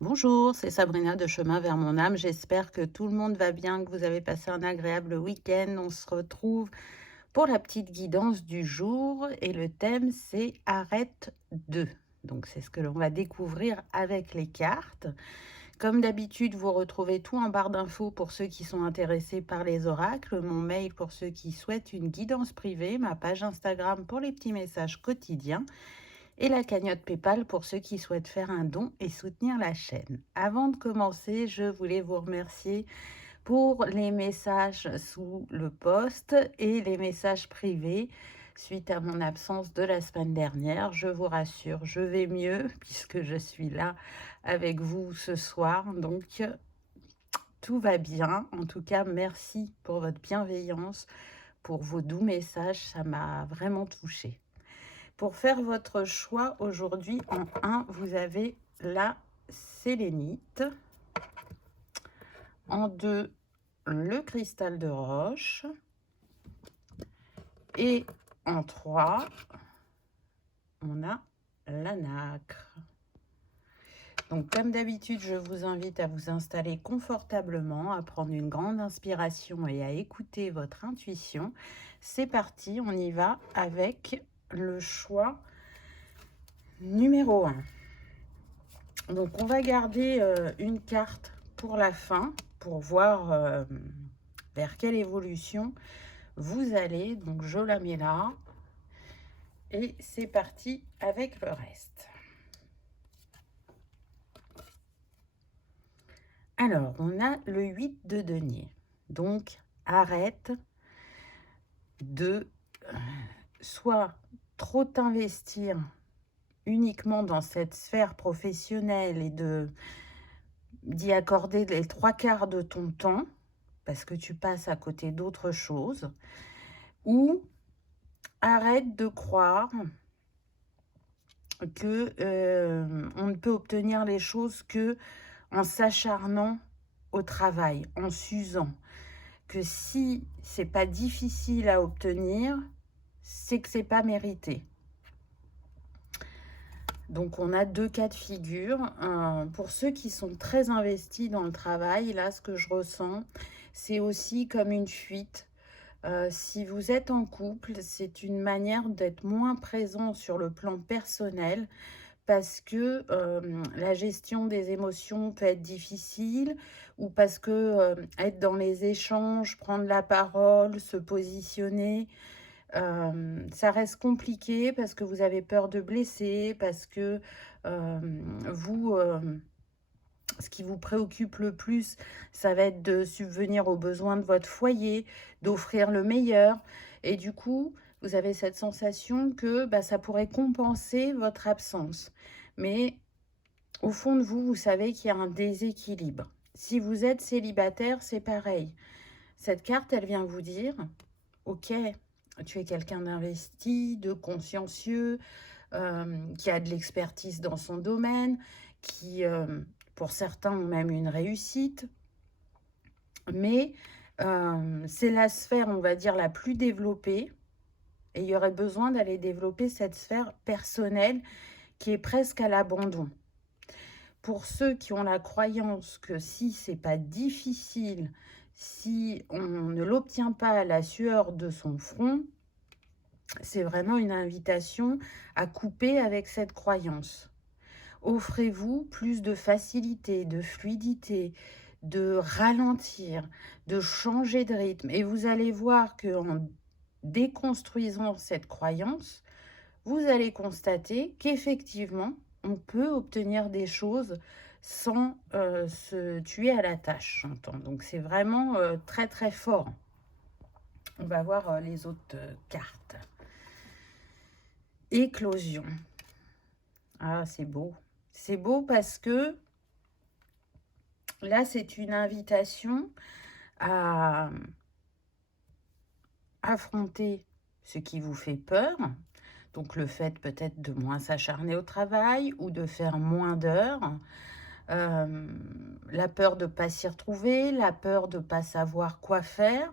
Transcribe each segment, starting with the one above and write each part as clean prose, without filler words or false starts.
Bonjour, c'est Sabrina de Chemin vers mon âme. J'espère que tout le monde va bien, que vous avez passé un agréable week-end. On se retrouve pour la petite guidance du jour et le thème c'est Arrête de. Donc c'est ce que l'on va découvrir avec les cartes. Comme d'habitude, vous retrouvez tout en barre d'infos pour ceux qui sont intéressés par les oracles, mon mail pour ceux qui souhaitent une guidance privée, ma page Instagram pour les petits messages quotidiens et la cagnotte PayPal pour ceux qui souhaitent faire un don et soutenir la chaîne. Avant de commencer, je voulais vous remercier pour les messages sous le post et les messages privés suite à mon absence de la semaine dernière. Je vous rassure, je vais mieux puisque je suis là avec vous ce soir. Donc, tout va bien. En tout cas, merci pour votre bienveillance, pour vos doux messages. Ça m'a vraiment touchée. Pour faire votre choix aujourd'hui, en un, vous avez la sélénite. En 2, le cristal de roche. Et en 3, on a la nacre. Donc, comme d'habitude, je vous invite à vous installer confortablement, à prendre une grande inspiration et à écouter votre intuition. C'est parti, on y va avec le choix numéro 1. Donc, on va garder une carte pour la fin, pour voir vers quelle évolution vous allez. Donc, je la mets là. Et c'est parti avec le reste. Alors, on a le 8 de denier. Donc, arrête de soit trop t'investir uniquement dans cette sphère professionnelle et d'y accorder les 3/4 de ton temps, parce que tu passes à côté d'autres choses, ou arrête de croire que on ne peut obtenir les choses que en s'acharnant au travail, en s'usant. Que si c'est pas difficile à obtenir, c'est que c'est pas mérité. Donc on a 2 cas de figure. Pour ceux qui sont très investis dans le travail, là, ce que je ressens, c'est aussi comme une fuite. Si vous êtes en couple, c'est une manière d'être moins présent sur le plan personnel parce que la gestion des émotions peut être difficile ou parce que être dans les échanges, prendre la parole, se positionner, ça reste compliqué parce que vous avez peur de blesser, parce que vous, ce qui vous préoccupe le plus, ça va être de subvenir aux besoins de votre foyer, d'offrir le meilleur. Et du coup, vous avez cette sensation que bah, ça pourrait compenser votre absence. Mais au fond de vous, vous savez qu'il y a un déséquilibre. Si vous êtes célibataire, c'est pareil. Cette carte, elle vient vous dire, ok, tu es quelqu'un d'investi, de consciencieux, qui a de l'expertise dans son domaine, qui, pour certains, ont même une réussite. Mais c'est la sphère, on va dire, la plus développée. Et il y aurait besoin d'aller développer cette sphère personnelle qui est presque à l'abandon. Pour ceux qui ont la croyance que si c'est pas difficile, si on ne l'obtient pas à la sueur de son front, c'est vraiment une invitation à couper avec cette croyance. Offrez-vous plus de facilité, de fluidité, de ralentir, de changer de rythme. Et vous allez voir qu'en déconstruisant cette croyance, vous allez constater qu'effectivement, on peut obtenir des choses sans se tuer à la tâche, j'entends. Donc c'est vraiment très très fort. On va voir les autres cartes. Éclosion. Ah, c'est beau. C'est beau parce que là, c'est une invitation à affronter ce qui vous fait peur. Donc le fait peut-être de moins s'acharner au travail ou de faire moins d'heures. La peur de ne pas s'y retrouver, la peur de ne pas savoir quoi faire.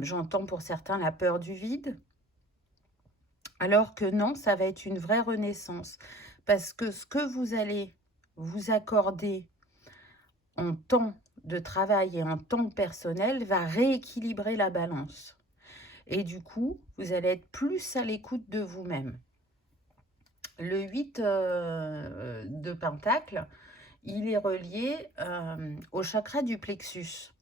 J'entends pour certains la peur du vide. Alors que non, ça va être une vraie renaissance. Parce que ce que vous allez vous accordez en temps de travail et en temps personnel va rééquilibrer la balance. Et du coup, vous allez être plus à l'écoute de vous-même. Le 8 de Pentacle, il est relié au chakra du plexus.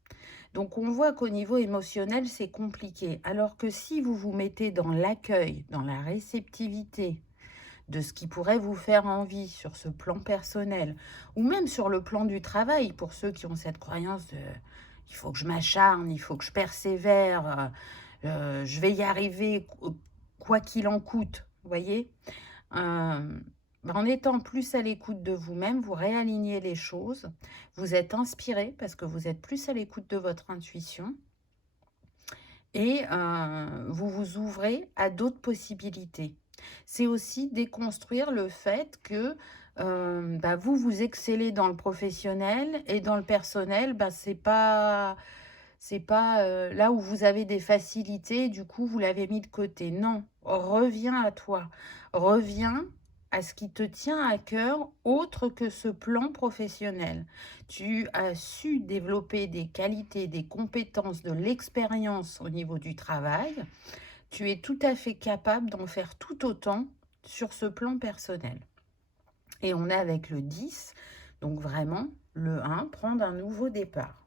Donc, on voit qu'au niveau émotionnel, c'est compliqué. Alors que si vous vous mettez dans l'accueil, dans la réceptivité de ce qui pourrait vous faire envie sur ce plan personnel, ou même sur le plan du travail, pour ceux qui ont cette croyance de « il faut que je m'acharne, il faut que je persévère, je vais y arriver quoi qu'il en coûte », vous voyez. En étant plus à l'écoute de vous-même, vous réalignez les choses, vous êtes inspiré parce que vous êtes plus à l'écoute de votre intuition et vous vous ouvrez à d'autres possibilités. C'est aussi déconstruire le fait que vous, vous excellez dans le professionnel et dans le personnel, c'est pas là où vous avez des facilités, du coup, vous l'avez mis de côté. Non, reviens à toi. Reviens à ce qui te tient à cœur autre que ce plan professionnel. Tu as su développer des qualités, des compétences, de l'expérience au niveau du travail. Tu es tout à fait capable d'en faire tout autant sur ce plan personnel. Et on est avec le 10, donc vraiment, le 1, prendre un nouveau départ.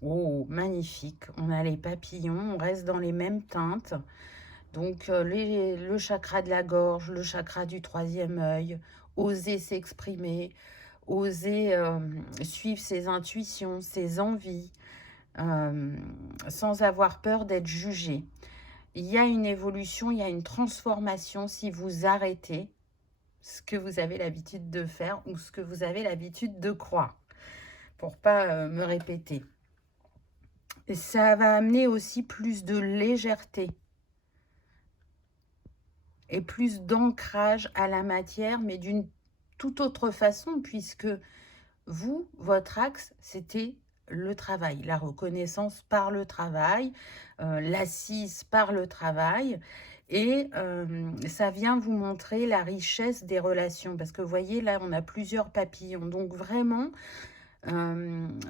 Oh, magnifique. On a les papillons, on reste dans les mêmes teintes. Donc, le chakra de la gorge, le chakra du troisième œil, oser s'exprimer, oser suivre ses intuitions, ses envies, sans avoir peur d'être jugé. Il y a une évolution, il y a une transformation si vous arrêtez ce que vous avez l'habitude de faire ou ce que vous avez l'habitude de croire, pour pas me répéter. Et ça va amener aussi plus de légèreté et plus d'ancrage à la matière, mais d'une toute autre façon, puisque vous, votre axe, c'était le travail, la reconnaissance par le travail, l'assise par le travail, et ça vient vous montrer la richesse des relations, parce que vous voyez, là, on a plusieurs papillons, donc vraiment,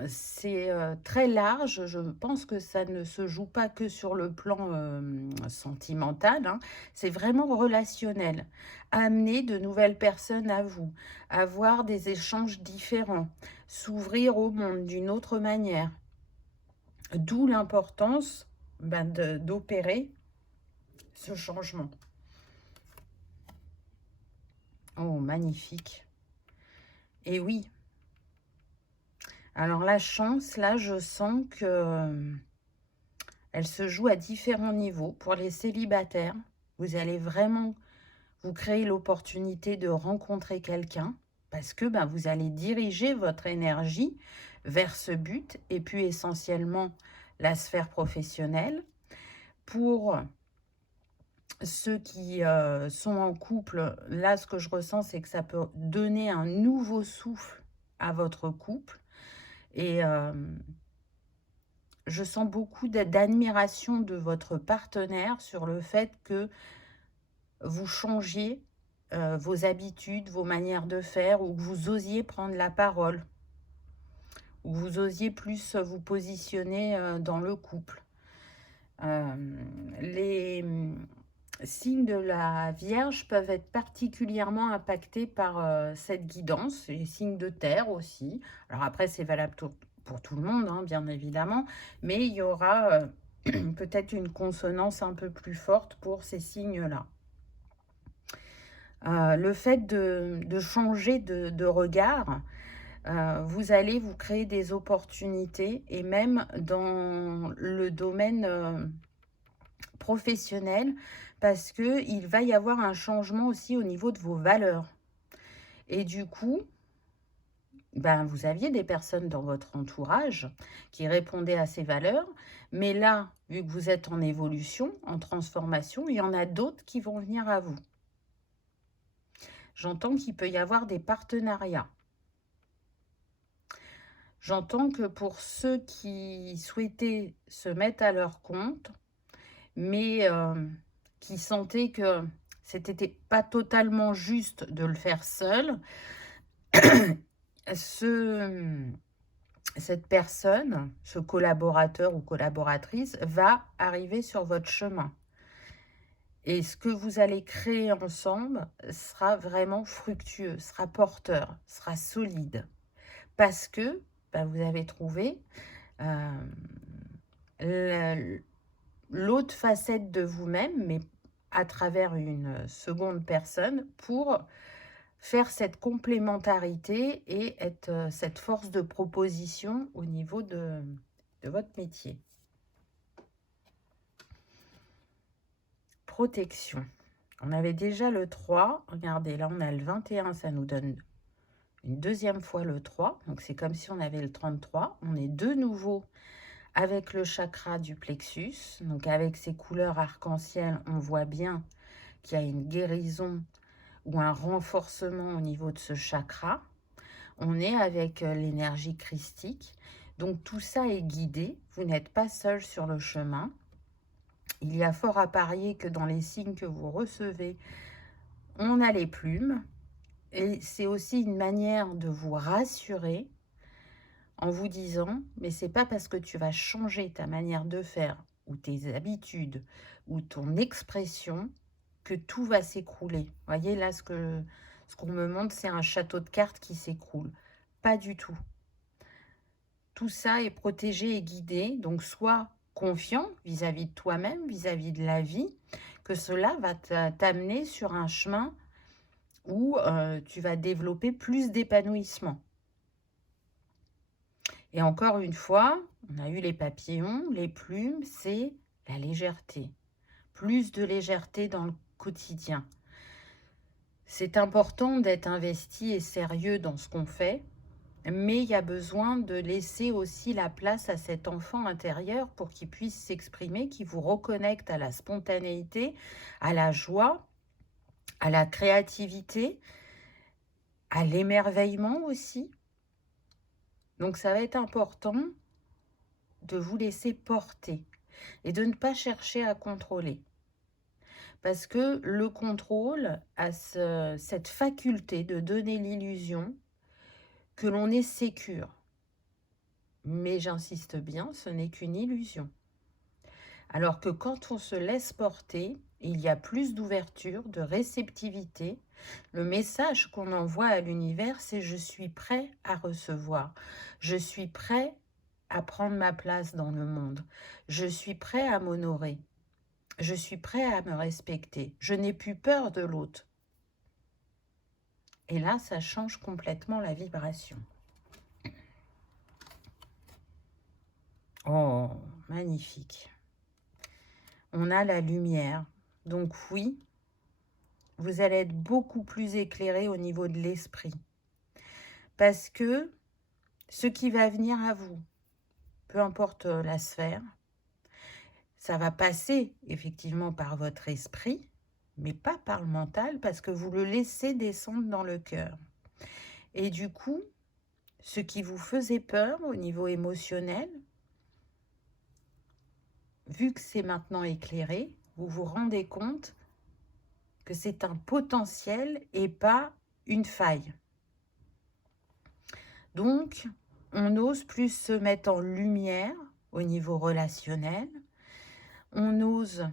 c'est très large. Je pense que ça ne se joue pas que sur le plan sentimental, hein. C'est vraiment relationnel. Amener de nouvelles personnes à vous, avoir des échanges différents, s'ouvrir au monde d'une autre manière. D'où l'importance d'opérer ce changement. Oh, magnifique. Et oui. Alors la chance, là, je sens que elle se joue à différents niveaux. Pour les célibataires, vous allez vraiment vous créer l'opportunité de rencontrer quelqu'un parce que vous allez diriger votre énergie vers ce but et puis essentiellement la sphère professionnelle. Pour ceux qui sont en couple, là, ce que je ressens, c'est que ça peut donner un nouveau souffle à votre couple. Et je sens beaucoup d'admiration de votre partenaire sur le fait que vous changiez vos habitudes, vos manières de faire, ou que vous osiez prendre la parole, ou que vous osiez plus vous positionner dans le couple. Les signes de la Vierge peuvent être particulièrement impactés par cette guidance, les signes de terre aussi. Alors après, c'est valable pour tout le monde, hein, bien évidemment, mais il y aura peut-être une consonance un peu plus forte pour ces signes-là. Le fait de changer de regard, vous allez vous créer des opportunités, et même dans le domaine professionnel, parce qu'il va y avoir un changement aussi au niveau de vos valeurs. Et du coup, vous aviez des personnes dans votre entourage qui répondaient à ces valeurs, mais là, vu que vous êtes en évolution, en transformation, il y en a d'autres qui vont venir à vous. J'entends qu'il peut y avoir des partenariats. J'entends que pour ceux qui souhaitaient se mettre à leur compte, mais qui sentaient que C'était pas totalement juste de le faire seul. Ce Cette personne, ce collaborateur ou collaboratrice va arriver sur votre chemin et ce que vous allez créer ensemble sera vraiment fructueux, sera porteur, sera solide parce que, bah, vous avez trouvé, hem, la l'autre facette de vous-même, mais à travers une seconde personne pour faire cette complémentarité et être, cette force de proposition au niveau de votre métier. Protection. On avait déjà le 3. Regardez, là, on a le 21, ça nous donne une deuxième fois le 3. Donc, c'est comme si on avait le 33. On est de nouveau avec le chakra du plexus. Donc, avec ces couleurs arc-en-ciel, on voit bien qu'il y a une guérison ou un renforcement au niveau de ce chakra. On est avec l'énergie christique. Donc, tout ça est guidé. Vous n'êtes pas seul sur le chemin. Il y a fort à parier que dans les signes que vous recevez, on a les plumes. Et c'est aussi une manière de vous rassurer en vous disant, mais c'est pas parce que tu vas changer ta manière de faire ou tes habitudes ou ton expression que tout va s'écrouler. Vous voyez là, ce qu'on me montre, c'est un château de cartes qui s'écroule. Pas du tout. Tout ça est protégé et guidé, donc sois confiant vis-à-vis de toi-même, vis-à-vis de la vie, que cela va t'amener sur un chemin où tu vas développer plus d'épanouissement. Et encore une fois, on a eu les papillons, les plumes, c'est la légèreté. Plus de légèreté dans le quotidien. C'est important d'être investi et sérieux dans ce qu'on fait, mais il y a besoin de laisser aussi la place à cet enfant intérieur pour qu'il puisse s'exprimer, qu'il vous reconnecte à la spontanéité, à la joie, à la créativité, à l'émerveillement aussi. Donc ça va être important de vous laisser porter et de ne pas chercher à contrôler. Parce que le contrôle a cette faculté de donner l'illusion que l'on est sécure. Mais j'insiste bien, ce n'est qu'une illusion. Alors que quand on se laisse porter, il y a plus d'ouverture, de réceptivité. Le message qu'on envoie à l'univers, c'est je suis prêt à recevoir. Je suis prêt à prendre ma place dans le monde. Je suis prêt à m'honorer. Je suis prêt à me respecter. Je n'ai plus peur de l'autre. Et là, ça change complètement la vibration. Oh, magnifique. On a la lumière. Donc oui, vous allez être beaucoup plus éclairé au niveau de l'esprit. Parce que ce qui va venir à vous, peu importe la sphère, ça va passer effectivement par votre esprit, mais pas par le mental, parce que vous le laissez descendre dans le cœur. Et du coup, ce qui vous faisait peur au niveau émotionnel, vu que c'est maintenant éclairé, vous vous rendez compte que c'est un potentiel et pas une faille. Donc, on ose plus se mettre en lumière au niveau relationnel. On ose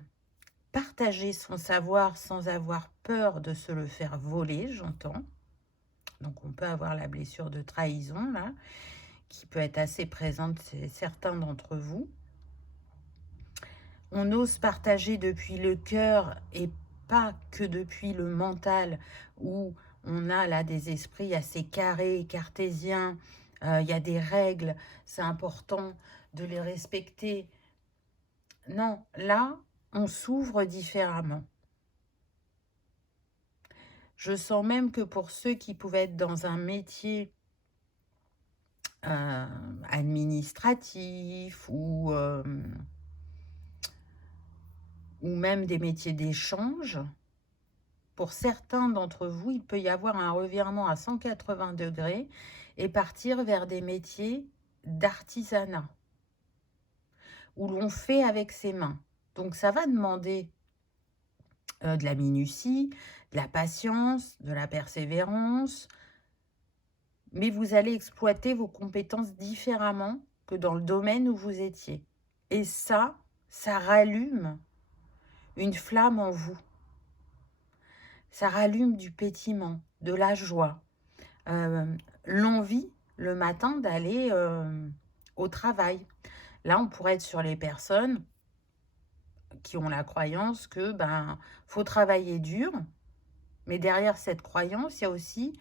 partager son savoir sans avoir peur de se le faire voler, j'entends. Donc, on peut avoir la blessure de trahison, là, qui peut être assez présente chez certains d'entre vous. On ose partager depuis le cœur et pas que depuis le mental, où on a là des esprits assez carrés, cartésiens, il y a des règles, c'est important de les respecter. Non, là, on s'ouvre différemment. Je sens même que pour ceux qui pouvaient être dans un métier administratif ou même des métiers d'échange, pour certains d'entre vous, il peut y avoir un revirement à 180 degrés et partir vers des métiers d'artisanat, où l'on fait avec ses mains. Donc ça va demander de la minutie, de la patience, de la persévérance, mais vous allez exploiter vos compétences différemment que dans le domaine où vous étiez. Et ça rallume une flamme en vous. Ça rallume du pétillement, de la joie, l'envie le matin d'aller au travail. Là, on pourrait être sur les personnes qui ont la croyance que faut travailler dur, mais derrière cette croyance, il y a aussi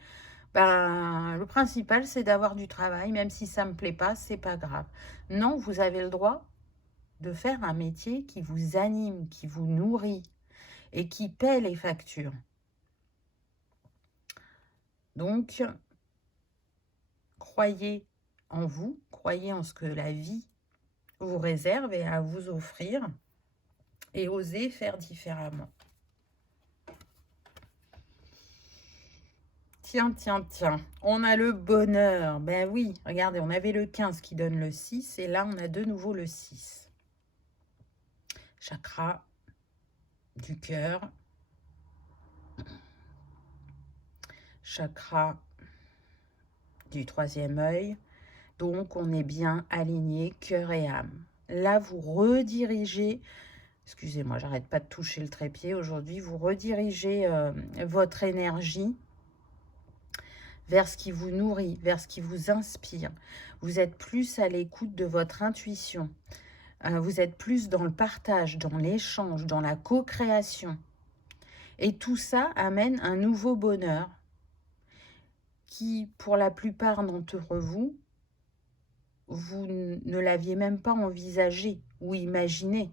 le principal, c'est d'avoir du travail, même si ça ne me plaît pas, c'est pas grave. Non, vous avez le droit de faire un métier qui vous anime, qui vous nourrit et qui paie les factures. Donc, croyez en vous, croyez en ce que la vie vous réserve et à vous offrir et osez faire différemment. Tiens, tiens, tiens, on a le bonheur. Ben oui, regardez, on avait le 15 qui donne le 6 et là, on a de nouveau le 6. Chakra du cœur, chakra du troisième œil. Donc, on est bien aligné cœur et âme. Là, vous redirigez, excusez-moi, j'arrête pas de toucher le trépied aujourd'hui, vous redirigez votre énergie vers ce qui vous nourrit, vers ce qui vous inspire. Vous êtes plus à l'écoute de votre intuition. Vous êtes plus dans le partage, dans l'échange, dans la co-création. Et tout ça amène un nouveau bonheur qui, pour la plupart d'entre vous, vous ne l'aviez même pas envisagé ou imaginé.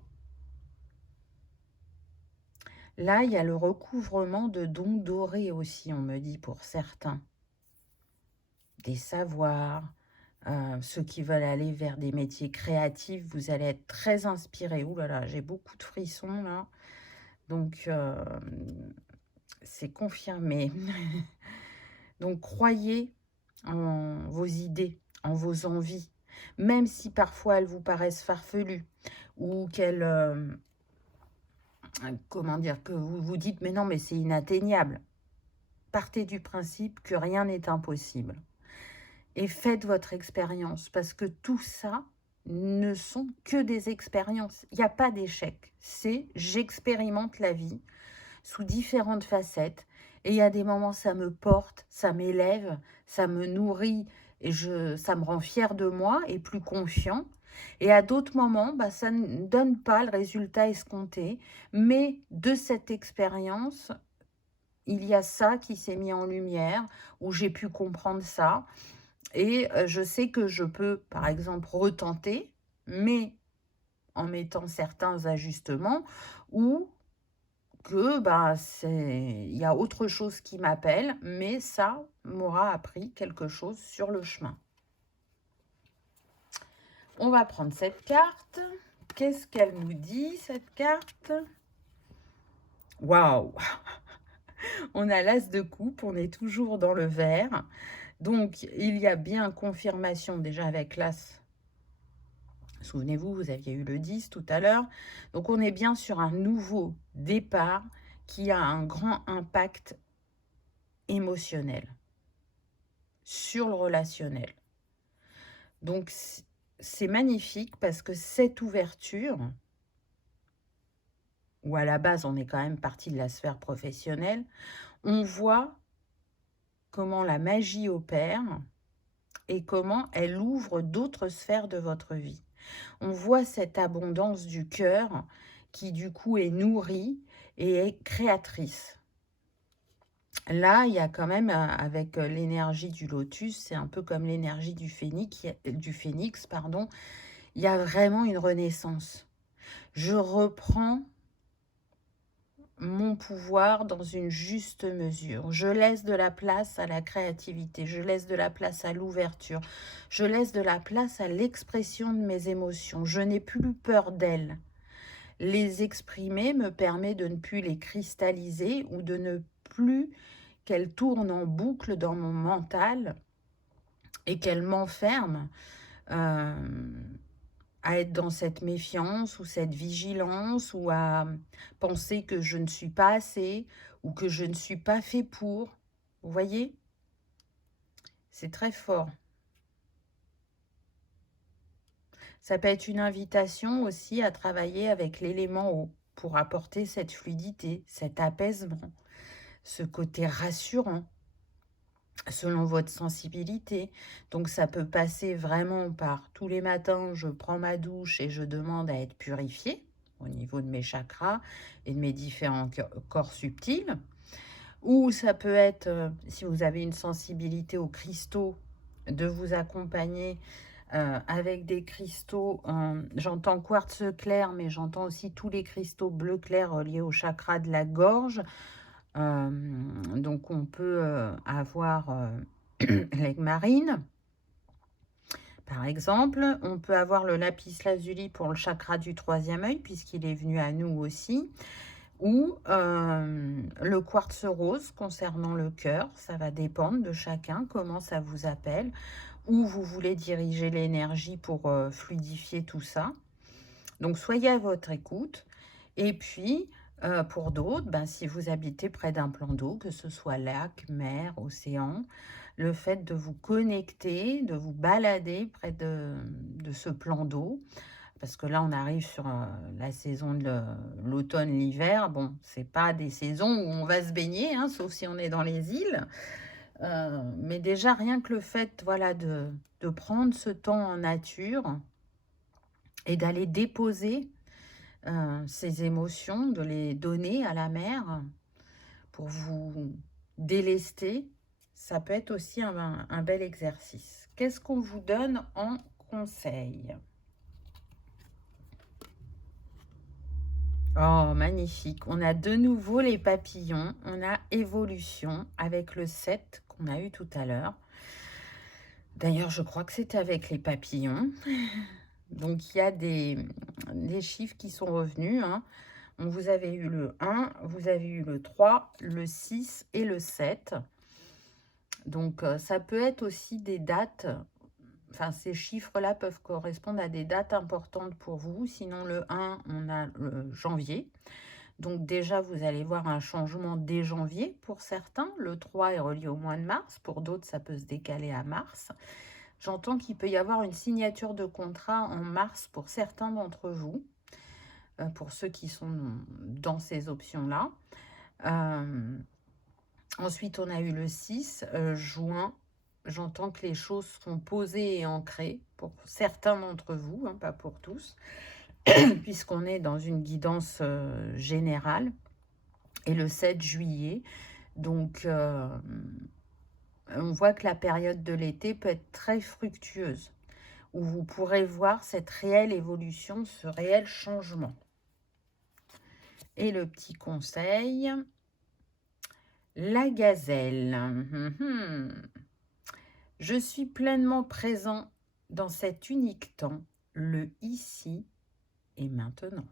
Là, il y a le recouvrement de dons dorés aussi, on me dit, pour certains. Des savoirs, ceux qui veulent aller vers des métiers créatifs, vous allez être très inspirés. Ouh là là, j'ai beaucoup de frissons là. Donc, c'est confirmé. Donc, croyez en vos idées, en vos envies, même si parfois elles vous paraissent farfelues ou qu'elles, comment dire, que vous vous dites, mais non, mais c'est inatteignable. Partez du principe que rien n'est impossible. Et faites votre expérience, parce que tout ça ne sont que des expériences. Il n'y a pas d'échec. C'est j'expérimente la vie sous différentes facettes. Et il y a des moments, ça me porte, ça m'élève, ça me nourrit, et ça me rend fière de moi et plus confiant. Et à d'autres moments, ça ne donne pas le résultat escompté. Mais de cette expérience, il y a ça qui s'est mis en lumière, où j'ai pu comprendre ça. Et je sais que je peux, par exemple, retenter, mais en mettant certains ajustements, ou que il y a autre chose qui m'appelle, mais ça m'aura appris quelque chose sur le chemin. On va prendre cette carte. Qu'est-ce qu'elle nous dit, cette carte? Waouh! On a l'as de coupe, on est toujours dans le vert. Donc, il y a bien confirmation déjà avec l'as. Souvenez-vous, vous aviez eu le 10 tout à l'heure. Donc, on est bien sur un nouveau départ qui a un grand impact émotionnel sur le relationnel. Donc, c'est magnifique parce que cette ouverture, où à la base, on est quand même parti de la sphère professionnelle, on voit comment la magie opère et comment elle ouvre d'autres sphères de votre vie. On voit cette abondance du cœur qui, du coup, est nourrie et est créatrice. Là, il y a quand même, avec l'énergie du lotus, c'est un peu comme l'énergie du phénix, pardon, il y a vraiment une renaissance. Je reprends mon pouvoir dans une juste mesure. Je laisse de la place à la créativité, je laisse de la place à l'ouverture, je laisse de la place à l'expression de mes émotions. Je n'ai plus peur d'elles. Les exprimer me permet de ne plus les cristalliser ou de ne plus qu'elles tournent en boucle dans mon mental et qu'elles m'enferment à être dans cette méfiance ou cette vigilance ou à penser que je ne suis pas assez ou que je ne suis pas fait pour. Vous voyez? C'est très fort. Ça peut être une invitation aussi à travailler avec l'élément eau pour apporter cette fluidité, cet apaisement, ce côté rassurant selon votre sensibilité. Donc ça peut passer vraiment par tous les matins, je prends ma douche et je demande à être purifiée au niveau de mes chakras et de mes différents corps subtils. Ou ça peut être, si vous avez une sensibilité aux cristaux, de vous accompagner avec des cristaux, j'entends quartz clair, mais j'entends aussi tous les cristaux bleu clair reliés au chakra de la gorge. Donc on peut avoir l'aigue-marine, par exemple. On peut avoir le lapis lazuli pour le chakra du troisième œil, puisqu'il est venu à nous aussi. Ou le quartz rose concernant le cœur. Ça va dépendre de chacun, comment ça vous appelle. Où vous voulez diriger l'énergie pour fluidifier tout ça. Donc, soyez à votre écoute. Et puis, pour d'autres, ben, si vous habitez près d'un plan d'eau, que ce soit lac, mer, océan, le fait de vous connecter, de vous balader près de ce plan d'eau, parce que là, on arrive sur la saison de l'automne, l'hiver. Bon, c'est pas des saisons où on va se baigner, hein, sauf si on est dans les îles. Mais déjà, rien que le fait, voilà, de prendre ce temps en nature et d'aller déposer ces émotions, de les donner à la mer pour vous délester, ça peut être aussi un bel exercice. Qu'est-ce qu'on vous donne en conseil? Oh, magnifique. On a de nouveau les papillons. On a évolution avec le 7 qu'on a eu tout à l'heure. D'ailleurs, je crois que c'était avec les papillons. Donc, il y a des chiffres qui sont revenus, hein. Vous avez eu le 1, vous avez eu le 3, le 6 et le 7. Donc, ça peut être aussi des dates. Enfin, ces chiffres-là peuvent correspondre à des dates importantes pour vous. Sinon, le 1, on a le janvier. Donc déjà, vous allez voir un changement dès janvier pour certains. Le 3 est relié au mois de mars. Pour d'autres, ça peut se décaler à mars. J'entends qu'il peut y avoir une signature de contrat en mars pour certains d'entre vous, pour ceux qui sont dans ces options-là. Ensuite, on a eu le 6, juin. J'entends que les choses seront posées et ancrées pour certains d'entre vous, hein, pas pour tous, puisqu'on est dans une guidance générale. Et le 7 juillet, donc on voit que la période de l'été peut être très fructueuse, où vous pourrez voir cette réelle évolution, ce réel changement. Et le petit conseil, la gazelle. Je suis pleinement présent dans cet unique temps, le ici et maintenant.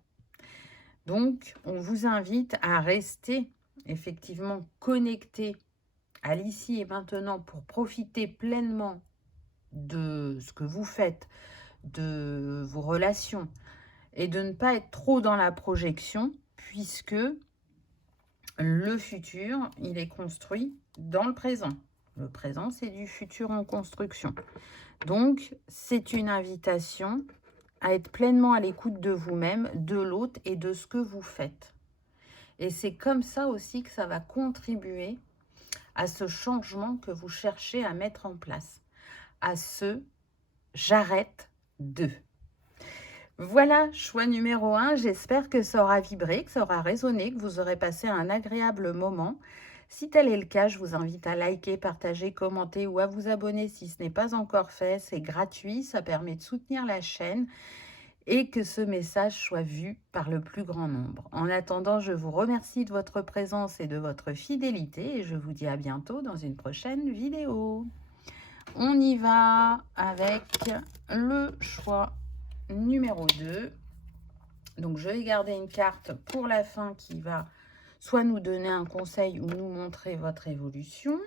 Donc, on vous invite à rester effectivement connecté à l'ici et maintenant pour profiter pleinement de ce que vous faites, de vos relations, et de ne pas être trop dans la projection, puisque le futur, il est construit dans le présent. Le présent, c'est du futur en construction. Donc, c'est une invitation à être pleinement à l'écoute de vous-même, de l'autre et de ce que vous faites. Et c'est comme ça aussi que ça va contribuer à ce changement que vous cherchez à mettre en place, à ce j'arrête de. Voilà, choix numéro 1. J'espère que ça aura vibré, que ça aura résonné, que vous aurez passé un agréable moment. Si tel est le cas, je vous invite à liker, partager, commenter ou à vous abonner si ce n'est pas encore fait. C'est gratuit, ça permet de soutenir la chaîne et que ce message soit vu par le plus grand nombre. En attendant, je vous remercie de votre présence et de votre fidélité et je vous dis à bientôt dans une prochaine vidéo. On y va avec le choix numéro 2. Donc, je vais garder une carte pour la fin qui va soit nous donner un conseil ou nous montrer votre évolution.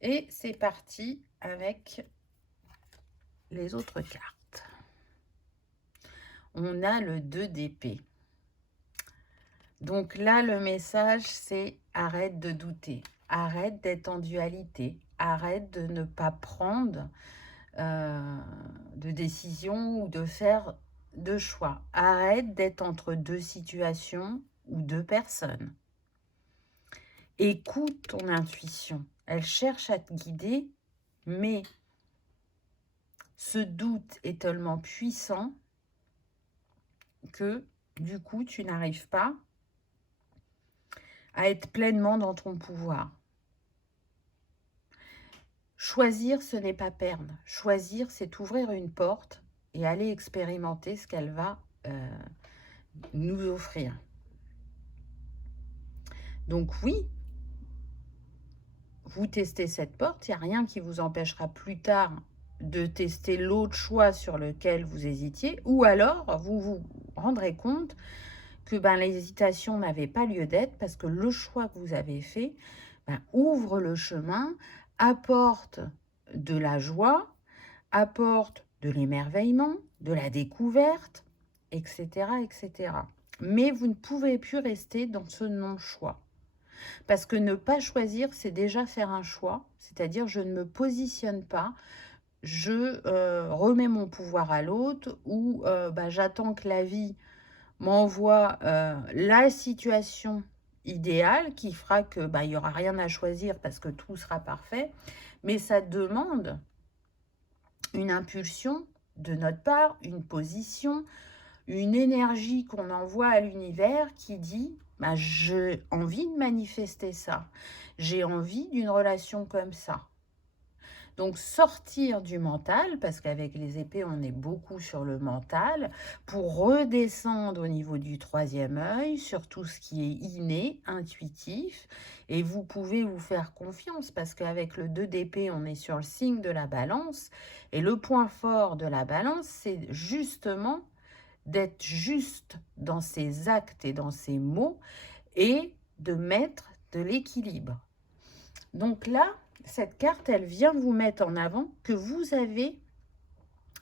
Et c'est parti avec les autres cartes. on a le 2 d'épée. Donc là, le message, c'est arrête de douter, arrête d'être en dualité, arrête de ne pas prendre de décision ou de faire de choix. Arrête d'être entre deux situations ou deux personnes. Écoute ton intuition. Elle cherche à te guider, mais ce doute est tellement puissant que du coup, tu n'arrives pas à être pleinement dans ton pouvoir. Choisir, ce n'est pas perdre. Choisir, c'est ouvrir une porte et aller expérimenter ce qu'elle va nous offrir. Donc oui, vous testez cette porte, il n'y a rien qui vous empêchera plus tard de tester l'autre choix sur lequel vous hésitiez, ou alors vous vous rendrez compte que l'hésitation n'avait pas lieu d'être parce que le choix que vous avez fait ouvre le chemin, apporte de la joie, apporte de l'émerveillement, de la découverte, etc., etc. Mais vous ne pouvez plus rester dans ce non-choix. Parce que ne pas choisir, c'est déjà faire un choix. C'est-à-dire, je ne me positionne pas, je remets mon pouvoir à l'autre ou j'attends que la vie m'envoie la situation idéale qui fera que il n'y aura rien à choisir parce que tout sera parfait. Mais ça demande une impulsion de notre part, une position, une énergie qu'on envoie à l'univers qui dit j'ai envie de manifester ça, j'ai envie d'une relation comme ça. Donc sortir du mental, parce qu'avec les épées on est beaucoup sur le mental, pour redescendre au niveau du troisième œil, sur tout ce qui est inné, intuitif, et vous pouvez vous faire confiance, parce qu'avec le 2 d'épée on est sur le signe de la balance, et le point fort de la balance c'est justement d'être juste dans ses actes et dans ses mots et de mettre de l'équilibre. Donc là, cette carte, elle vient vous mettre en avant que vous avez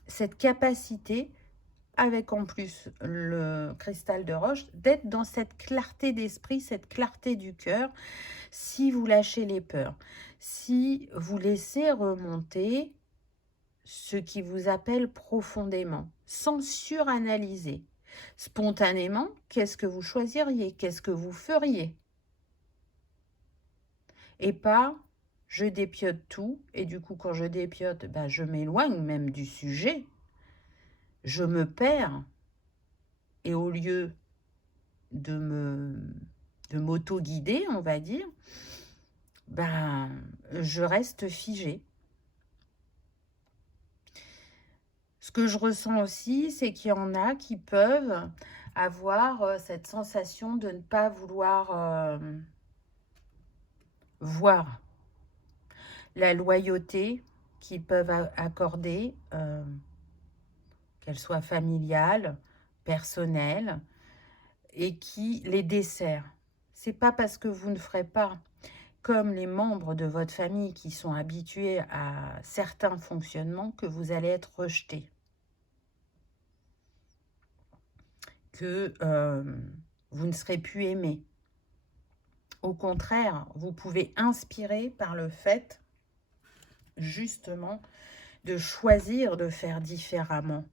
cette capacité, avec en plus le cristal de roche, d'être dans cette clarté d'esprit, cette clarté du cœur, si vous lâchez les peurs, si vous laissez remonter ce qui vous appelle profondément, sans suranalyser. Spontanément, qu'est-ce que vous choisiriez? Qu'est-ce que vous feriez? Et pas, je dépiote tout, et du coup, quand je dépiote, je m'éloigne même du sujet, je me perds, et au lieu de m'auto-guider, on va dire, je reste figée. Ce que je ressens aussi, c'est qu'il y en a qui peuvent avoir cette sensation de ne pas vouloir voir la loyauté qu'ils peuvent accorder, qu'elle soit familiale, personnelle, et qui les dessert. C'est pas parce que vous ne ferez pas comme les membres de votre famille qui sont habitués à certains fonctionnements que vous allez être rejeté. Que vous ne serez plus aimé. Au contraire, vous pouvez inspirer par le fait, justement, de choisir de faire différemment.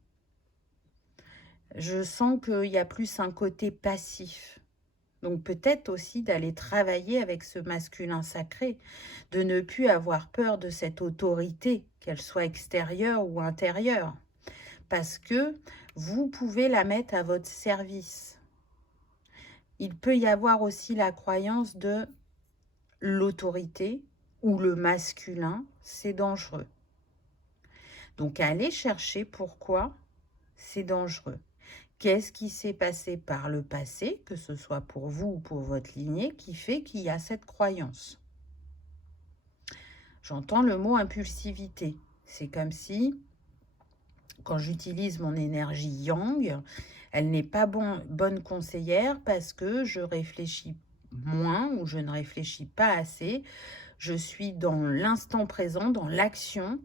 Je sens qu'il y a plus un côté passif. Donc peut-être aussi d'aller travailler avec ce masculin sacré, de ne plus avoir peur de cette autorité, qu'elle soit extérieure ou intérieure. Parce que vous pouvez la mettre à votre service. Il peut y avoir aussi la croyance de l'autorité ou le masculin, c'est dangereux. Donc, allez chercher pourquoi c'est dangereux. Qu'est-ce qui s'est passé par le passé, que ce soit pour vous ou pour votre lignée, qui fait qu'il y a cette croyance? J'entends le mot impulsivité. C'est comme si, quand j'utilise mon énergie yang, elle n'est pas bonne conseillère parce que je réfléchis moins ou je ne réfléchis pas assez. Je suis dans l'instant présent, dans l'action,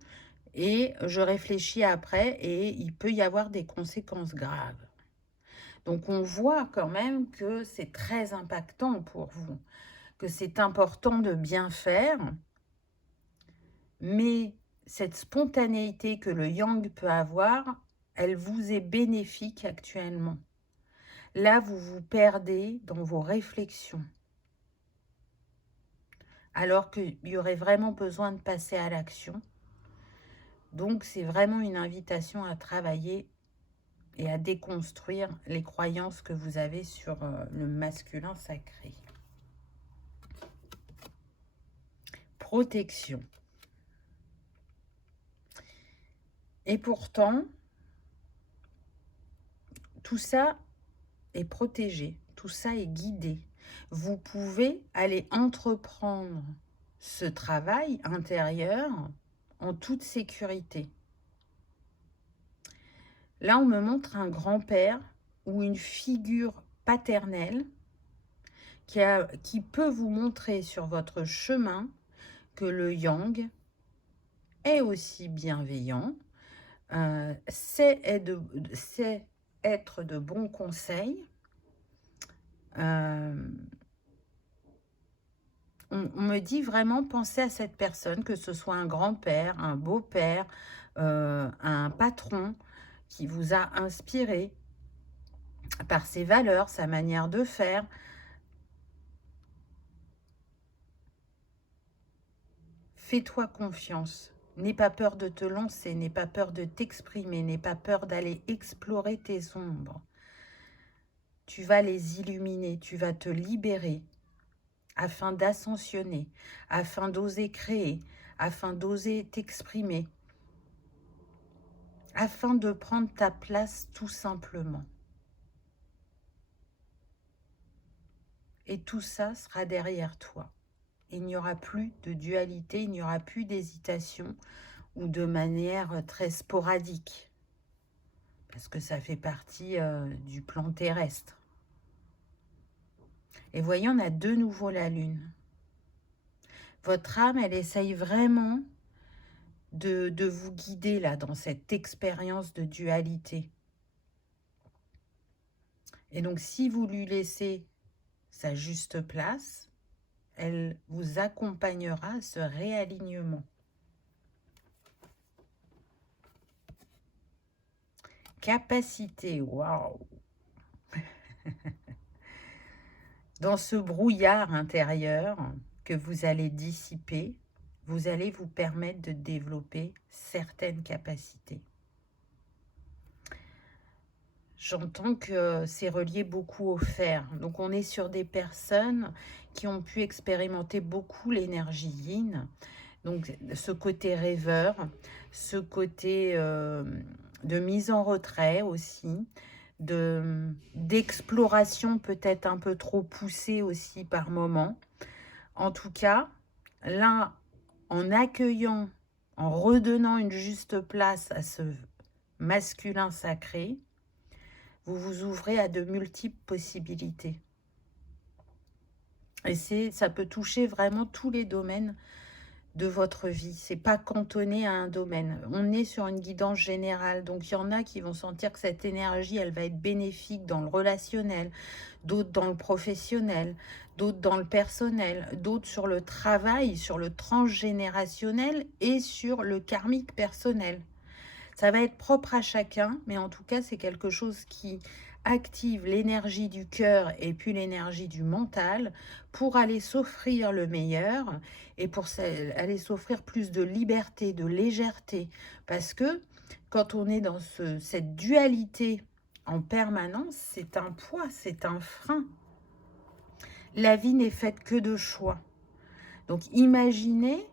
et je réfléchis après et il peut y avoir des conséquences graves. Donc on voit quand même que c'est très impactant pour vous, que c'est important de bien faire, mais cette spontanéité que le yang peut avoir, elle vous est bénéfique actuellement. Là, vous vous perdez dans vos réflexions, alors qu'il y aurait vraiment besoin de passer à l'action. Donc, c'est vraiment une invitation à travailler et à déconstruire les croyances que vous avez sur le masculin sacré. Protection. Et pourtant, tout ça est protégé, tout ça est guidé. Vous pouvez aller entreprendre ce travail intérieur en toute sécurité. Là, on me montre un grand-père ou une figure paternelle qui peut vous montrer sur votre chemin que le yang est aussi bienveillant, sait être de bons conseils. On me dit vraiment, pensez à cette personne, que ce soit un grand-père, un beau-père, un patron qui vous a inspiré par ses valeurs, sa manière de faire. Fais-toi confiance. N'aie pas peur de te lancer, n'aie pas peur de t'exprimer, n'aie pas peur d'aller explorer tes ombres. Tu vas les illuminer, tu vas te libérer afin d'ascensionner, afin d'oser créer, afin d'oser t'exprimer, afin de prendre ta place tout simplement. Et tout ça sera derrière toi. Il n'y aura plus de dualité, il n'y aura plus d'hésitation ou de manière très sporadique. Parce que ça fait partie du plan terrestre. Et voyez, on a de nouveau la lune. Votre âme, elle essaye vraiment de vous guider là dans cette expérience de dualité. Et donc, si vous lui laissez sa juste place, elle vous accompagnera à ce réalignement. Capacité, waouh! Dans ce brouillard intérieur que vous allez dissiper, vous allez vous permettre de développer certaines capacités. J'entends que c'est relié beaucoup au fer. Donc on est sur des personnes qui ont pu expérimenter beaucoup l'énergie yin. Donc ce côté rêveur, ce côté de mise en retrait aussi, d'exploration peut-être un peu trop poussée aussi par moment. En tout cas, là, en accueillant, en redonnant une juste place à ce masculin sacré, vous vous ouvrez à de multiples possibilités. Et ça peut toucher vraiment tous les domaines de votre vie. C'est pas cantonné à un domaine. On est sur une guidance générale. Donc, il y en a qui vont sentir que cette énergie, elle va être bénéfique dans le relationnel, d'autres dans le professionnel, d'autres dans le personnel, d'autres sur le travail, sur le transgénérationnel et sur le karmique personnel. Ça va être propre à chacun, mais en tout cas, c'est quelque chose qui active l'énergie du cœur et puis l'énergie du mental pour aller s'offrir le meilleur et pour aller s'offrir plus de liberté, de légèreté. Parce que quand on est dans cette dualité en permanence, c'est un poids, c'est un frein. La vie n'est faite que de choix. Donc imaginez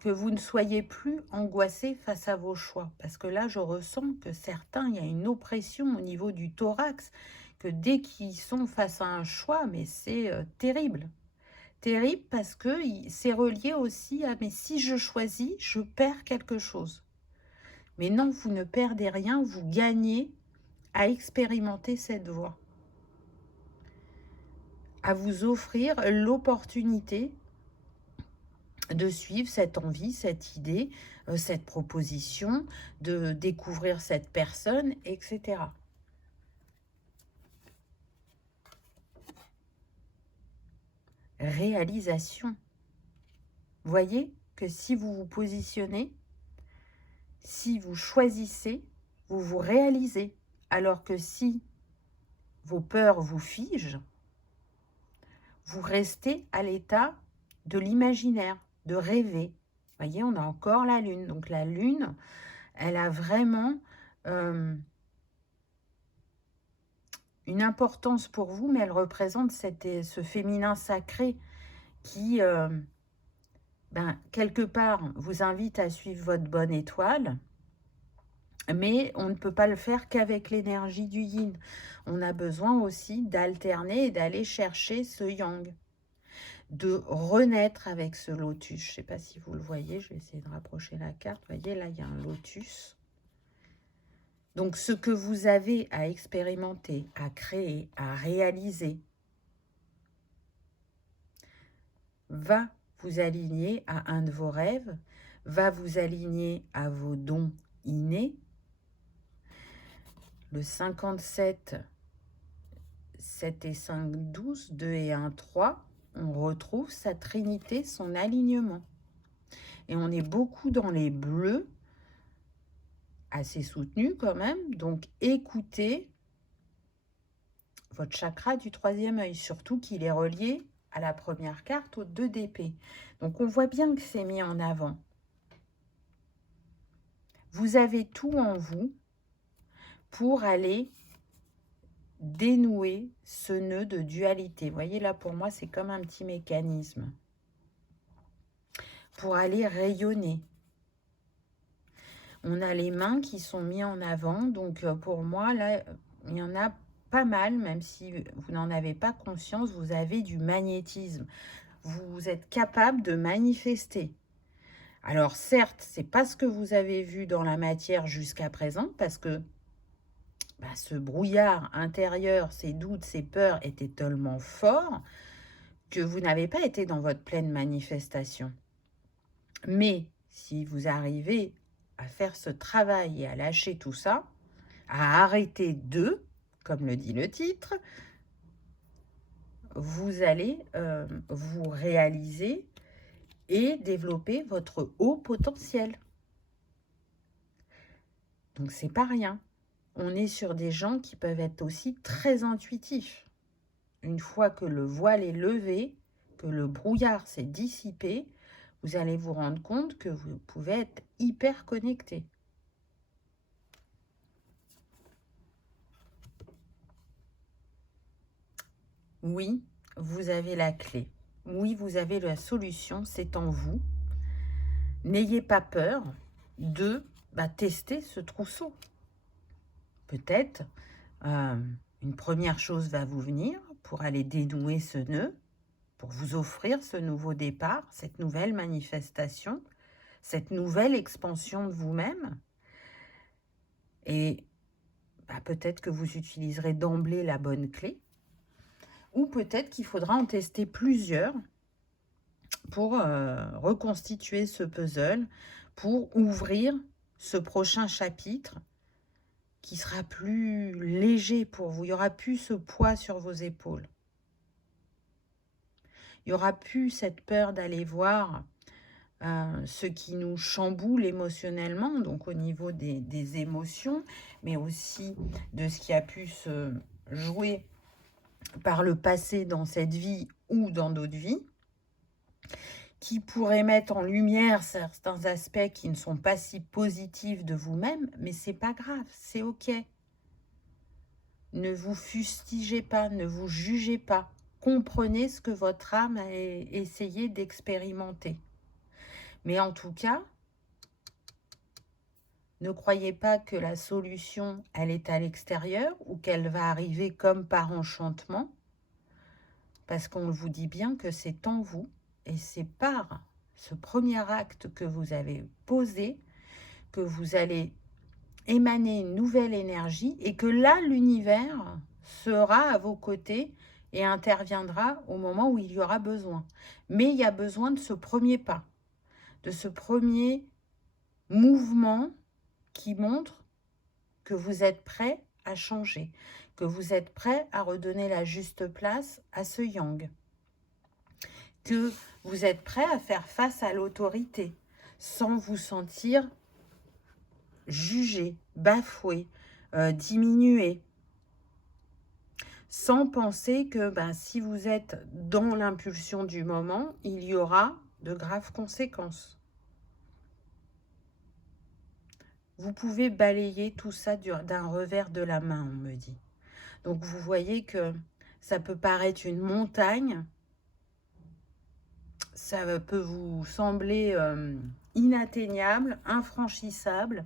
que vous ne soyez plus angoissé face à vos choix. Parce que là, je ressens que certains, il y a une oppression au niveau du thorax, que dès qu'ils sont face à un choix, mais c'est terrible. Terrible parce que c'est relié aussi à « mais si je choisis, je perds quelque chose ». Mais non, vous ne perdez rien, vous gagnez à expérimenter cette voie. À vous offrir l'opportunité de suivre cette envie, cette idée, cette proposition, de découvrir cette personne, etc. réalisation. Voyez que si vous vous positionnez, si vous choisissez, vous vous réalisez. Alors que si vos peurs vous figent, vous restez à l'état de l'imaginaire, de rêver. Voyez, on a encore la lune. Donc la lune, elle a vraiment une importance pour vous, mais elle représente ce féminin sacré qui, quelque part, vous invite à suivre votre bonne étoile. Mais on ne peut pas le faire qu'avec l'énergie du yin. On a besoin aussi d'alterner et d'aller chercher ce yang, de renaître avec ce lotus. Je ne sais pas si vous le voyez, je vais essayer de rapprocher la carte. Vous voyez, là, il y a un lotus. Donc, ce que vous avez à expérimenter, à créer, à réaliser, va vous aligner à un de vos rêves, va vous aligner à vos dons innés. Le 57, 7 et 5, 12, 2 et 1, 3, on retrouve sa trinité, son alignement. Et on est beaucoup dans les bleus, assez soutenus quand même. Donc, écoutez votre chakra du troisième œil, surtout qu'il est relié à la première carte, aux 2 d'épée. Donc, on voit bien que c'est mis en avant. Vous avez tout en vous pour aller dénouer ce nœud de dualité. Vous voyez, là, pour moi, c'est comme un petit mécanisme. Pour aller rayonner. On a les mains qui sont mises en avant. Donc, pour moi, là, il y en a pas mal, même si vous n'en avez pas conscience, vous avez du magnétisme. Vous êtes capable de manifester. Alors, certes, ce n'est pas ce que vous avez vu dans la matière jusqu'à présent, parce que ce brouillard intérieur, ces doutes, ces peurs étaient tellement forts que vous n'avez pas été dans votre pleine manifestation. Mais si vous arrivez à faire ce travail et à lâcher tout ça, à arrêter de, comme le dit le titre, vous allez vous réaliser et développer votre haut potentiel. Donc, c'est pas rien. On est sur des gens qui peuvent être aussi très intuitifs. Une fois que le voile est levé, que le brouillard s'est dissipé, vous allez vous rendre compte que vous pouvez être hyper connecté. Oui, vous avez la clé. Oui, vous avez la solution, c'est en vous. N'ayez pas peur de tester ce trousseau. Peut-être une première chose va vous venir pour aller dénouer ce nœud, pour vous offrir ce nouveau départ, cette nouvelle manifestation, cette nouvelle expansion de vous-même. Et peut-être que vous utiliserez d'emblée la bonne clé, ou peut-être qu'il faudra en tester plusieurs pour reconstituer ce puzzle, pour ouvrir ce prochain chapitre qui sera plus léger pour vous. Il n'y aura plus ce poids sur vos épaules. Il n'y aura plus cette peur d'aller voir ce qui nous chamboule émotionnellement, donc au niveau des émotions, mais aussi de ce qui a pu se jouer par le passé dans cette vie ou dans d'autres vies, qui pourrait mettre en lumière certains aspects qui ne sont pas si positifs de vous-même, mais c'est pas grave, c'est ok. Ne vous fustigez pas, ne vous jugez pas. Comprenez ce que votre âme a essayé d'expérimenter. Mais en tout cas, ne croyez pas que la solution, elle est à l'extérieur ou qu'elle va arriver comme par enchantement, parce qu'on vous dit bien que c'est en vous et c'est par ce premier acte que vous avez posé que vous allez émaner une nouvelle énergie et que là, l'univers sera à vos côtés et interviendra au moment où il y aura besoin. Mais il y a besoin de ce premier pas, de ce premier mouvement qui montre que vous êtes prêt à changer, que vous êtes prêt à redonner la juste place à ce yang. que vous êtes prêt à faire face à l'autorité sans vous sentir jugé, bafoué, diminué, sans penser que si vous êtes dans l'impulsion du moment, il y aura de graves conséquences. Vous pouvez balayer tout ça d'un revers de la main, on me dit. Donc vous voyez que ça peut paraître une montagne, ça peut vous sembler inatteignable, infranchissable,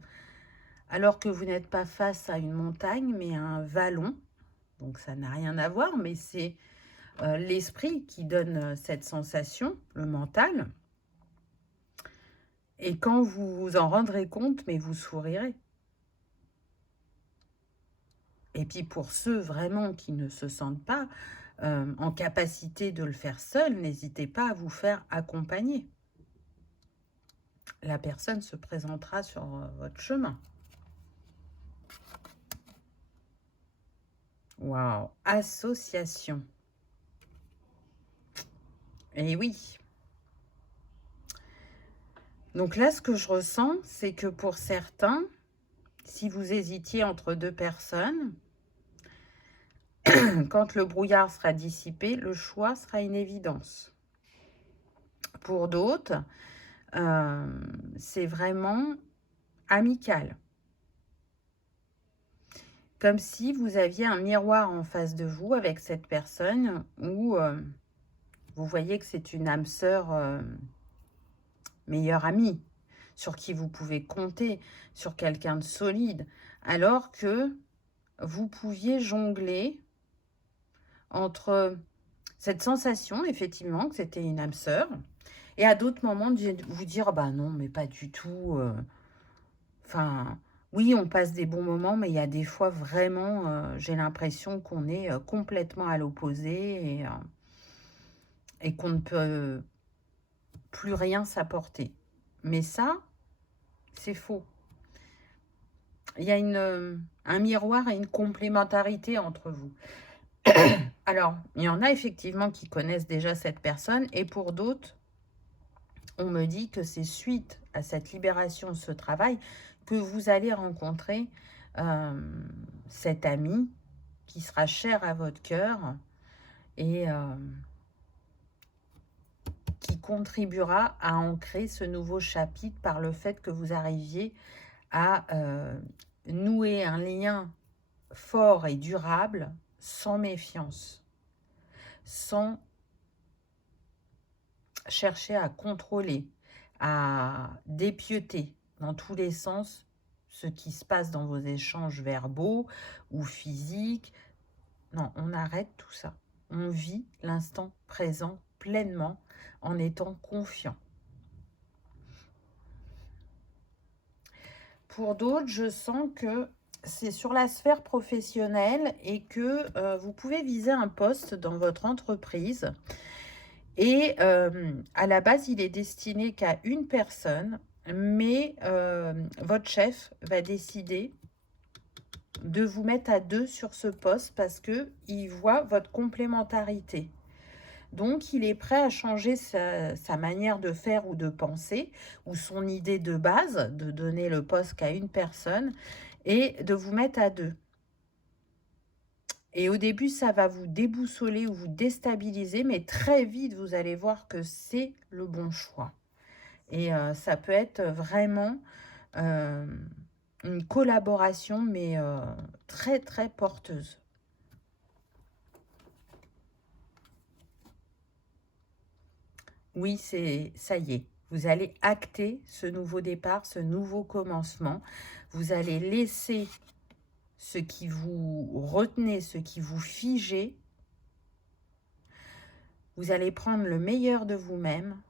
alors que vous n'êtes pas face à une montagne, mais à un vallon. Donc ça n'a rien à voir, mais c'est l'esprit qui donne cette sensation, le mental. Et quand vous vous en rendrez compte, mais vous sourirez. Et puis pour ceux vraiment qui ne se sentent pas en capacité de le faire seul, n'hésitez pas à vous faire accompagner. La personne se présentera sur votre chemin. Waouh, association. Et oui. Donc là, ce que je ressens, c'est que pour certains, si vous hésitiez entre deux personnes, quand le brouillard sera dissipé, le choix sera une évidence. Pour d'autres, c'est vraiment amical. Comme si vous aviez un miroir en face de vous avec cette personne où vous voyez que c'est une âme sœur meilleure amie, sur qui vous pouvez compter, sur quelqu'un de solide, alors que vous pouviez jongler entre cette sensation, effectivement, que c'était une âme sœur, et à d'autres moments, vous dire, oh, bah non, mais pas du tout. Enfin, oui, on passe des bons moments, mais il y a des fois, vraiment, j'ai l'impression qu'on est complètement à l'opposé et qu'on ne peut plus rien s'apporter. Mais ça, c'est faux. Il y a un miroir et une complémentarité entre vous. Alors, il y en a effectivement qui connaissent déjà cette personne, et pour d'autres, on me dit que c'est suite à cette libération, ce travail, que vous allez rencontrer cet ami qui sera cher à votre cœur et qui contribuera à ancrer ce nouveau chapitre par le fait que vous arriviez à nouer un lien fort et durable sans méfiance, sans chercher à contrôler, à dépiauter dans tous les sens ce qui se passe dans vos échanges verbaux ou physiques. Non, on arrête tout ça. On vit l'instant présent pleinement en étant confiant. Pour d'autres, je sens que c'est sur la sphère professionnelle et que vous pouvez viser un poste dans votre entreprise. Et à la base, il est destiné qu'à une personne, mais votre chef va décider de vous mettre à deux sur ce poste parce qu'il voit votre complémentarité. Donc, il est prêt à changer sa manière de faire ou de penser, ou son idée de base, de donner le poste qu'à une personne, et de vous mettre à deux. Et au début, ça va vous déboussoler ou vous déstabiliser, mais très vite, vous allez voir que c'est le bon choix. Et ça peut être vraiment une collaboration, mais très, très porteuse. Oui, ça y est. Vous allez acter ce nouveau départ, ce nouveau commencement. Vous allez laisser ce qui vous retenait, ce qui vous figeait. Vous allez prendre le meilleur de vous-même,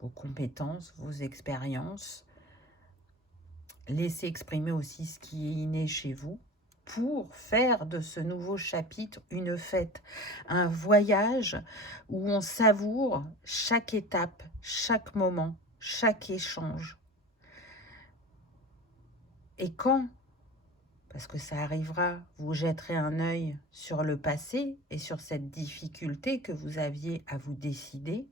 vos compétences, vos expériences. Laissez exprimer aussi ce qui est inné chez vous pour faire de ce nouveau chapitre une fête, un voyage où on savoure chaque étape, chaque moment, chaque échange. Et quand parce que ça arrivera, vous jetterez un œil sur le passé et sur cette difficulté que vous aviez à vous décider.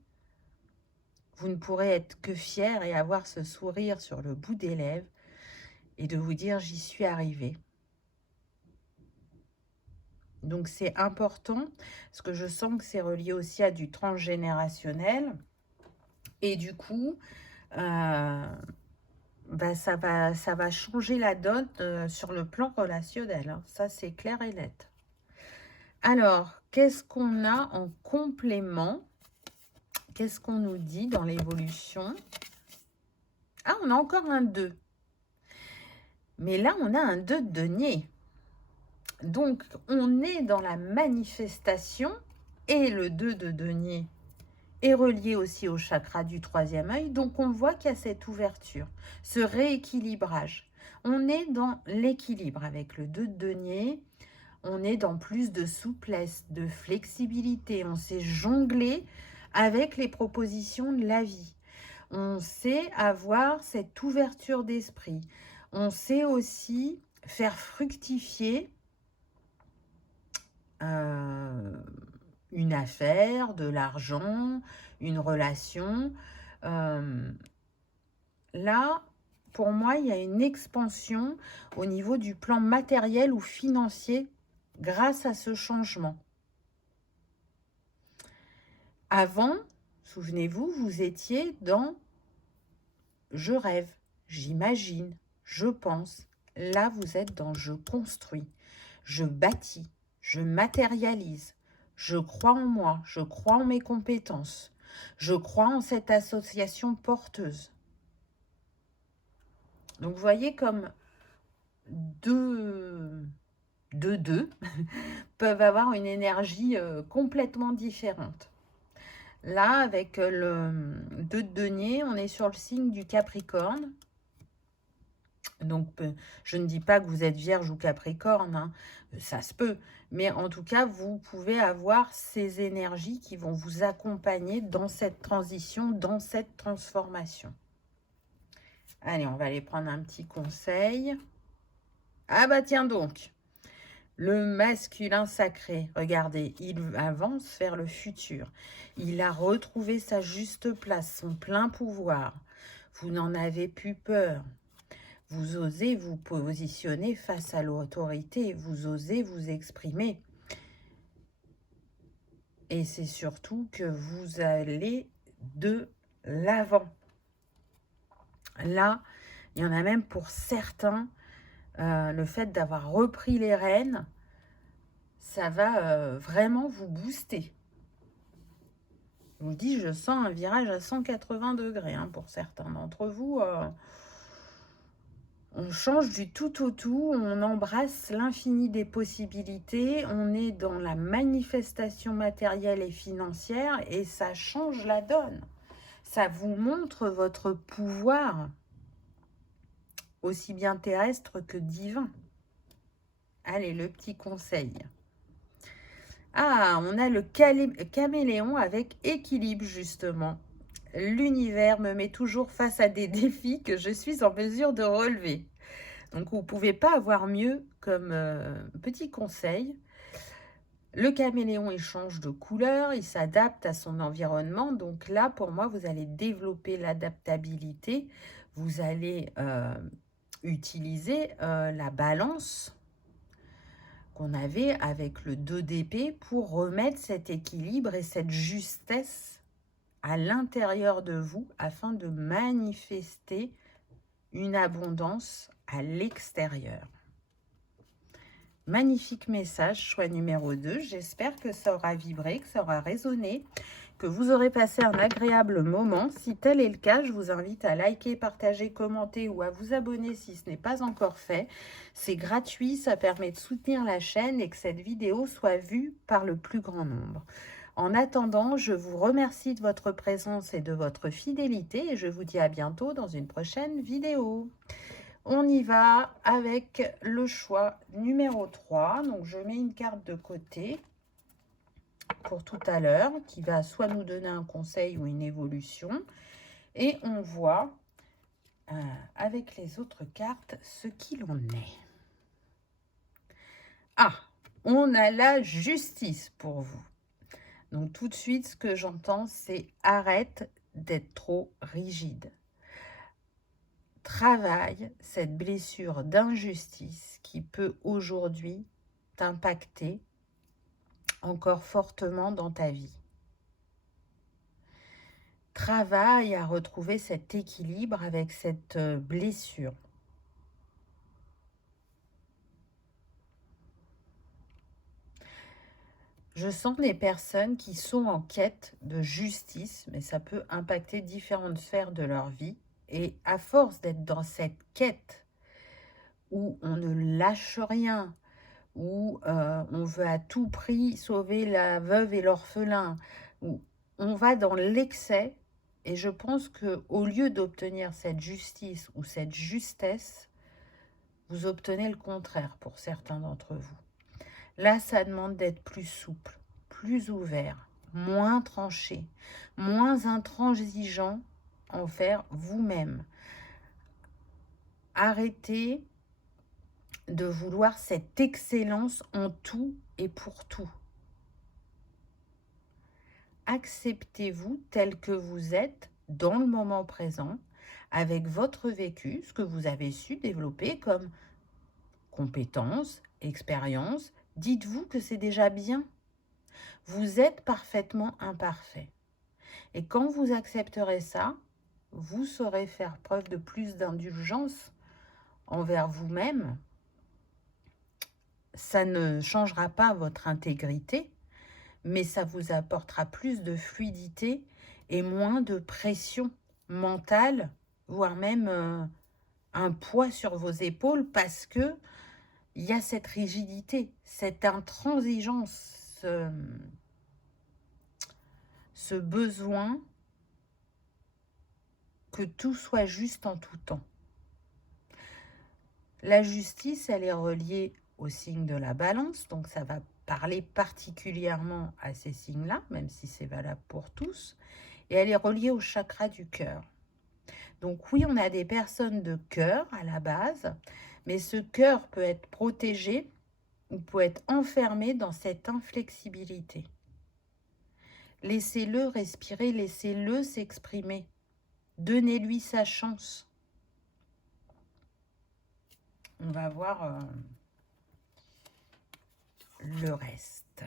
Vous ne pourrez être que fier et avoir ce sourire sur le bout des lèvres et de vous dire j'y suis arrivé. Donc c'est important parce que je sens que c'est relié aussi à du transgénérationnel et du coup ça va changer la donne sur le plan relationnel, hein. Ça c'est clair et net. Alors, qu'est-ce qu'on a en complément? Qu'est-ce qu'on nous dit dans l'évolution? Ah, on a encore un 2. Mais là, on a un 2 de denier. Donc, on est dans la manifestation et le 2 de denier est relié aussi au chakra du troisième œil. Donc, on voit qu'il y a cette ouverture, ce rééquilibrage. On est dans l'équilibre avec le 2 de denier. On est dans plus de souplesse, de flexibilité. On sait jongler avec les propositions de la vie. On sait avoir cette ouverture d'esprit. On sait aussi faire fructifier une affaire, de l'argent, une relation. Là, pour moi, il y a une expansion au niveau du plan matériel ou financier grâce à ce changement. Avant, souvenez-vous, vous étiez dans « je rêve »,« j'imagine »,« je pense ». Là, vous êtes dans « je construis »,« je bâtis »,« je matérialise »,« je crois en moi »,« je crois en mes compétences »,« je crois en cette association porteuse ». Donc, vous voyez comme deux peuvent avoir une énergie complètement différente. Là, avec le 2 de denier, on est sur le signe du Capricorne. Donc, je ne dis pas que vous êtes Vierge ou Capricorne, hein, ça se peut. Mais en tout cas, vous pouvez avoir ces énergies qui vont vous accompagner dans cette transition, dans cette transformation. Allez, on va aller prendre un petit conseil. Ah bah tiens donc, le masculin sacré, regardez, il avance vers le futur. Il a retrouvé sa juste place, son plein pouvoir. Vous n'en avez plus peur. Vous osez vous positionner face à l'autorité. Vous osez vous exprimer. Et c'est surtout que vous allez de l'avant. Là, il y en a même pour certains, le fait d'avoir repris les rênes, ça va vraiment vous booster. Je vous dis, je sens un virage à 180 degrés hein, pour certains d'entre vous. On change du tout au tout, on embrasse l'infini des possibilités, on est dans la manifestation matérielle et financière et ça change la donne. Ça vous montre votre pouvoir, aussi bien terrestre que divin. Allez, le petit conseil. Ah, on a le caméléon avec équilibre, justement. L'univers me met toujours face à des défis que je suis en mesure de relever. Donc, vous ne pouvez pas avoir mieux comme petit conseil. Le caméléon, il change de couleur, il s'adapte à son environnement. Donc là, pour moi, vous allez développer l'adaptabilité. Vous allez utiliser la balance qu'on avait avec le 2 d'épée pour remettre cet équilibre et cette justesse à l'intérieur de vous afin de manifester une abondance à l'extérieur. Magnifique message, choix numéro 2. J'espère que ça aura vibré, que ça aura résonné, que vous aurez passé un agréable moment. Si tel est le cas, je vous invite à liker, partager, commenter ou à vous abonner si ce n'est pas encore fait. C'est gratuit, ça permet de soutenir la chaîne et que cette vidéo soit vue par le plus grand nombre. En attendant, je vous remercie de votre présence et de votre fidélité et je vous dis à bientôt dans une prochaine vidéo. On y va avec le choix numéro 3. Donc, je mets une carte de côté pour tout à l'heure qui va soit nous donner un conseil ou une évolution. Et on voit avec les autres cartes ce qu'il en est. Ah, on a la justice pour vous. Donc tout de suite, ce que j'entends, c'est arrête d'être trop rigide. Travaille cette blessure d'injustice qui peut aujourd'hui t'impacter encore fortement dans ta vie. Travaille à retrouver cet équilibre avec cette blessure. Je sens des personnes qui sont en quête de justice, mais ça peut impacter différentes sphères de leur vie. Et à force d'être dans cette quête où on ne lâche rien, où on veut à tout prix sauver la veuve et l'orphelin, où on va dans l'excès, et je pense qu'au lieu d'obtenir cette justice ou cette justesse, vous obtenez le contraire pour certains d'entre vous. Là, ça demande d'être plus souple, plus ouvert, moins tranché, moins intransigeant envers vous-même. Arrêtez de vouloir cette excellence en tout et pour tout. Acceptez-vous tel que vous êtes dans le moment présent, avec votre vécu, ce que vous avez su développer comme compétences, expérience. Dites-vous que c'est déjà bien. Vous êtes parfaitement imparfait. Et quand vous accepterez ça, vous saurez faire preuve de plus d'indulgence envers vous-même. Ça ne changera pas votre intégrité, mais ça vous apportera plus de fluidité et moins de pression mentale, voire même un poids sur vos épaules, parce que il y a cette rigidité, cette intransigeance, ce besoin que tout soit juste en tout temps. La justice, elle est reliée au signe de la balance, donc ça va parler particulièrement à ces signes-là, même si c'est valable pour tous, et elle est reliée au chakra du cœur. Donc oui, on a des personnes de cœur à la base, mais ce cœur peut être protégé ou peut être enfermé dans cette inflexibilité. Laissez-le respirer, laissez-le s'exprimer. Donnez-lui sa chance. On va voir le reste.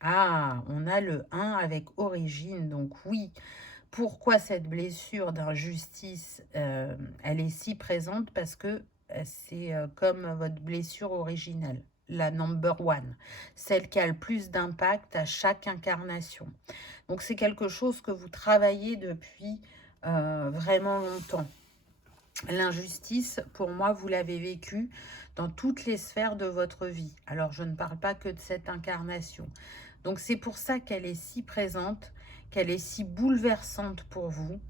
Ah, on a le 1 avec origine. Donc oui, pourquoi cette blessure d'injustice, elle est si présente? Parce que c'est comme votre blessure originelle, la number one, celle qui a le plus d'impact à chaque incarnation. Donc c'est quelque chose que vous travaillez depuis vraiment longtemps. L'injustice, pour moi, vous l'avez vécue dans toutes les sphères de votre vie. Alors, je ne parle pas que de cette incarnation. Donc, c'est pour ça qu'elle est si présente, qu'elle est si bouleversante pour vous,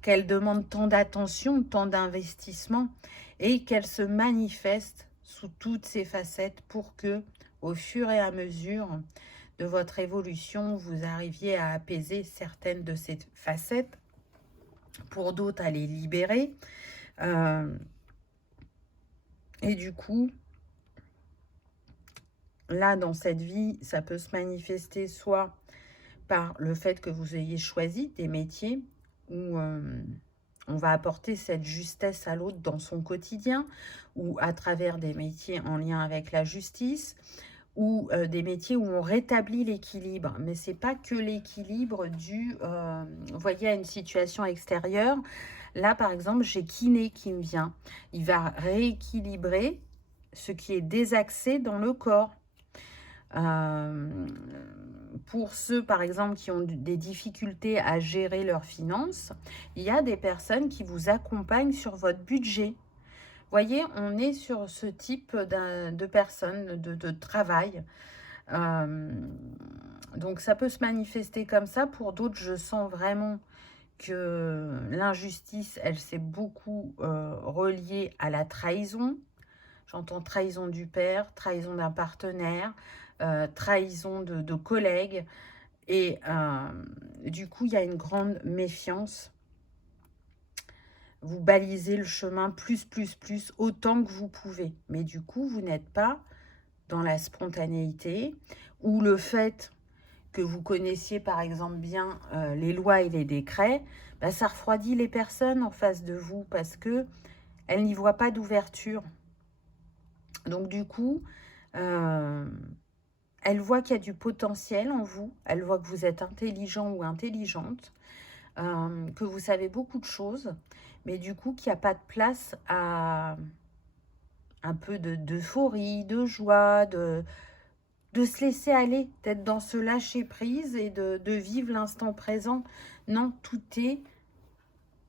qu'elle demande tant d'attention, tant d'investissement, et qu'elle se manifeste sous toutes ses facettes pour que, au fur et à mesure de votre évolution, vous arriviez à apaiser certaines de ces facettes, pour d'autres à les libérer. Et du coup, là, dans cette vie, ça peut se manifester soit par le fait que vous ayez choisi des métiers où on va apporter cette justesse à l'autre dans son quotidien, ou à travers des métiers en lien avec la justice, ou des métiers où on rétablit l'équilibre. Mais c'est pas que l'équilibre dû, vous voyez, à une situation extérieure. Là, par exemple, j'ai kiné qui me vient. Il va rééquilibrer ce qui est désaxé dans le corps. Pour ceux, par exemple, qui ont des difficultés à gérer leurs finances, il y a des personnes qui vous accompagnent sur votre budget. Voyez, on est sur ce type de personnes, de travail. Donc, ça peut se manifester comme ça. Pour d'autres, je sens vraiment que l'injustice, elle s'est beaucoup reliée à la trahison. J'entends trahison du père, trahison d'un partenaire, trahison de collègues. Et du coup, il y a une grande méfiance. Vous balisez le chemin plus, autant que vous pouvez. Mais du coup, vous n'êtes pas dans la spontanéité, ou le fait que vous connaissiez par exemple bien les lois et les décrets, bah, ça refroidit les personnes en face de vous parce que elles n'y voient pas d'ouverture. Donc du coup, elles voient qu'il y a du potentiel en vous, elles voient que vous êtes intelligent ou intelligente, que vous savez beaucoup de choses, mais du coup qu'il n'y a pas de place à un peu d'euphorie, de joie, de se laisser aller, d'être dans ce lâcher-prise et de vivre l'instant présent. Non, tout est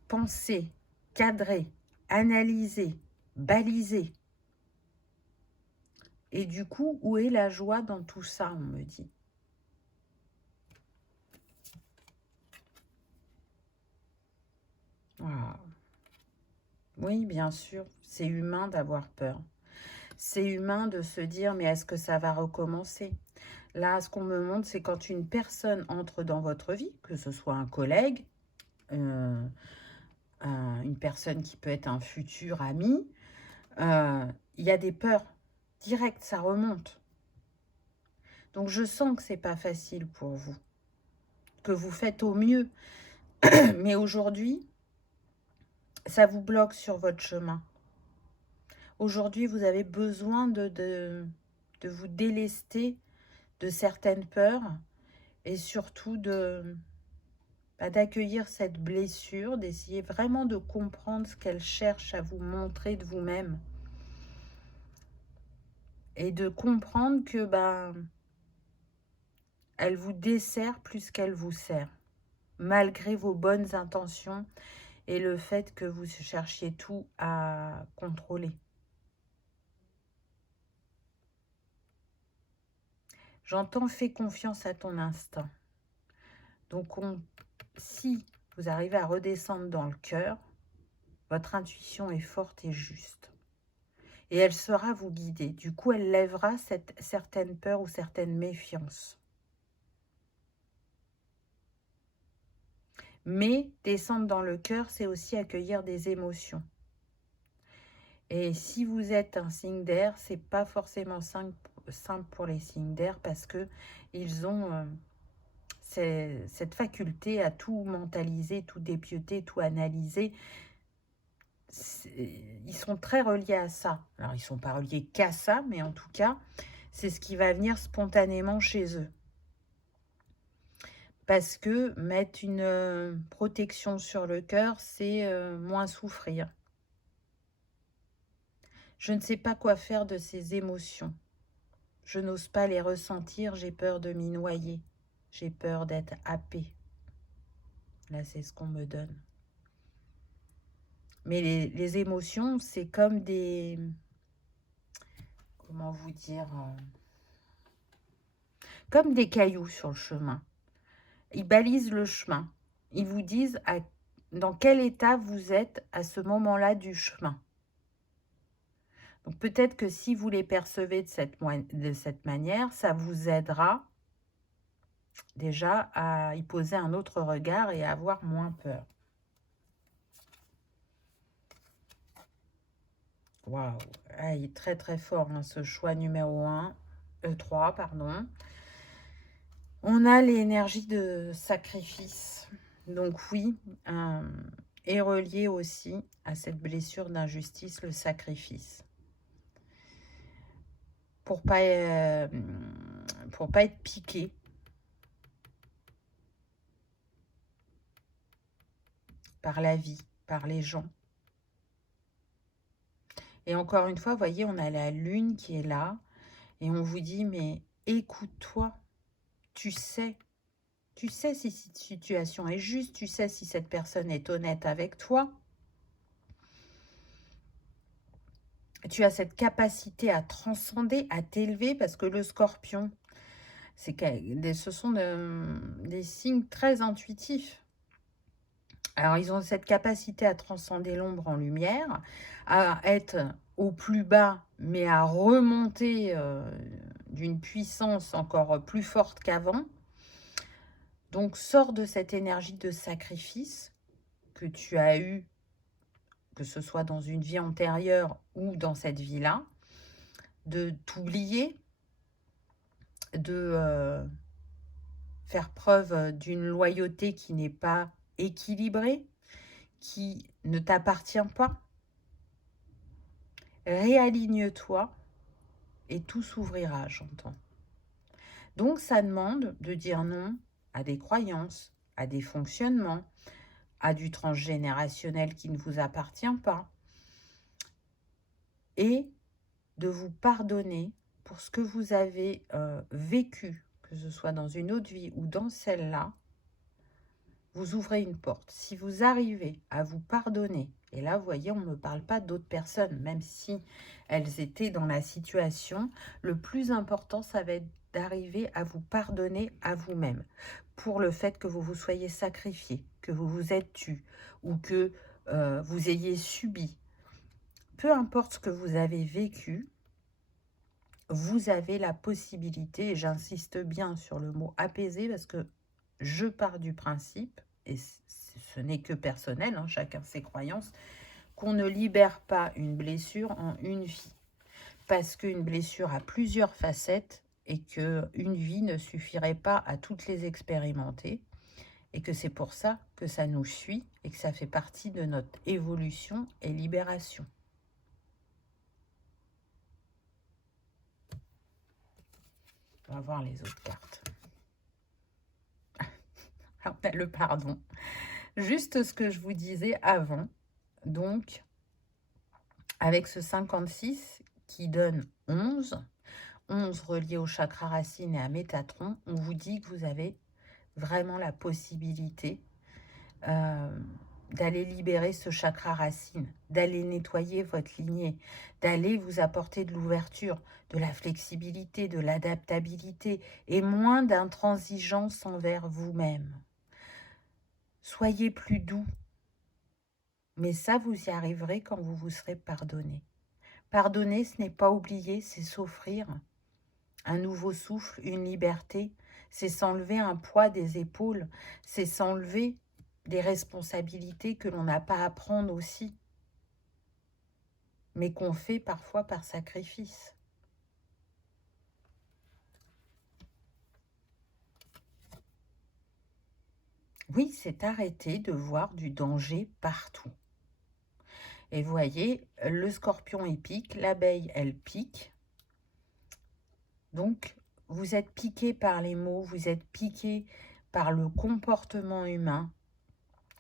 pensé, cadré, analysé, balisé. Et du coup, où est la joie dans tout ça, on me dit? Voilà. Oui, bien sûr, c'est humain d'avoir peur. C'est humain de se dire, mais est-ce que ça va recommencer? Là, ce qu'on me montre, c'est quand une personne entre dans votre vie, que ce soit un collègue, euh, une personne qui peut être un futur ami, il y a des peurs directes, ça remonte. Donc je sens que c'est pas facile pour vous, que vous faites au mieux. Mais aujourd'hui, ça vous bloque sur votre chemin. Aujourd'hui, vous avez besoin de vous délester de certaines peurs et surtout d'accueillir cette blessure, d'essayer vraiment de comprendre ce qu'elle cherche à vous montrer de vous-même. Et de comprendre que elle vous dessert plus qu'elle vous sert, malgré vos bonnes intentions et le fait que vous cherchiez tout à contrôler. J'entends, fais confiance à ton instinct. Donc, si vous arrivez à redescendre dans le cœur, votre intuition est forte et juste. Et elle saura vous guider. Du coup, elle lèvera cette certaine peur ou certaine méfiance. Mais descendre dans le cœur, c'est aussi accueillir des émotions. Et si vous êtes un signe d'air, c'est pas forcément simple pour les signes d'air parce que ils ont cette faculté à tout mentaliser, tout dépioter, tout analyser. Ils sont très reliés à ça. Alors, ils ne sont pas reliés qu'à ça, mais en tout cas, c'est ce qui va venir spontanément chez eux. Parce que mettre une protection sur le cœur, c'est moins souffrir. Je ne sais pas quoi faire de ces émotions. Je n'ose pas les ressentir, j'ai peur de m'y noyer. J'ai peur d'être happée. Là, c'est ce qu'on me donne. Mais les émotions, c'est comme des... Comment vous dire comme des cailloux sur le chemin. Ils balisent le chemin. Ils vous disent dans quel état vous êtes à ce moment-là du chemin. Donc peut-être que si vous les percevez de cette manière, ça vous aidera déjà à y poser un autre regard et à avoir moins peur. Waouh, ah, il est très très fort hein, ce choix numéro 3, pardon. On a l'énergie de sacrifice. Donc oui, est relié aussi à cette blessure d'injustice, le sacrifice. Pour pas être piqué. Par la vie, par les gens. Et encore une fois, vous voyez, on a la lune qui est là et on vous dit, mais écoute-toi, tu sais si cette situation est juste, tu sais si cette personne est honnête avec toi. Tu as cette capacité à transcender, à t'élever, parce que le scorpion, ce sont des signes très intuitifs. Alors, ils ont cette capacité à transcender l'ombre en lumière, à être au plus bas, mais à remonter d'une puissance encore plus forte qu'avant. Donc, sors de cette énergie de sacrifice que tu as eue, que ce soit dans une vie antérieure ou dans cette vie-là, de t'oublier, de faire preuve d'une loyauté qui n'est pas équilibrée, qui ne t'appartient pas. Réaligne-toi et tout s'ouvrira, j'entends. Donc, ça demande de dire non à des croyances, à des fonctionnements, à du transgénérationnel qui ne vous appartient pas, et de vous pardonner pour ce que vous avez vécu, que ce soit dans une autre vie ou dans celle-là. Vous ouvrez une porte. Si vous arrivez à vous pardonner, et là, vous voyez, on ne me parle pas d'autres personnes, même si elles étaient dans la situation, le plus important, ça va être d'arriver à vous pardonner à vous-même pour le fait que vous vous soyez sacrifié, que vous vous êtes tué ou que vous ayez subi. Peu importe ce que vous avez vécu, vous avez la possibilité, et j'insiste bien sur le mot apaiser parce que je pars du principe, et ce n'est que personnel, hein, chacun ses croyances, qu'on ne libère pas une blessure en une vie. Parce qu'une blessure a plusieurs facettes et qu'une vie ne suffirait pas à toutes les expérimenter. Et que c'est pour ça que ça nous suit et que ça fait partie de notre évolution et libération. On va voir les autres cartes. On a le pardon. Juste ce que je vous disais avant. Donc, avec ce 56 qui donne 11, 11 relié au chakra racine et à Métatron, on vous dit que vous avez vraiment la possibilité d'aller libérer ce chakra racine, d'aller nettoyer votre lignée, d'aller vous apporter de l'ouverture, de la flexibilité, de l'adaptabilité et moins d'intransigeance envers vous-même. Soyez plus doux, mais ça, vous y arriverez quand vous vous serez pardonné. Pardonner, ce n'est pas oublier, c'est s'offrir un nouveau souffle, une liberté, c'est s'enlever un poids des épaules, c'est s'enlever des responsabilités que l'on n'a pas à prendre aussi, mais qu'on fait parfois par sacrifice. Oui, c'est arrêter de voir du danger partout. Et vous voyez, le scorpion, il pique, l'abeille, elle pique. Donc, vous êtes piqué par les mots, vous êtes piqué par le comportement humain,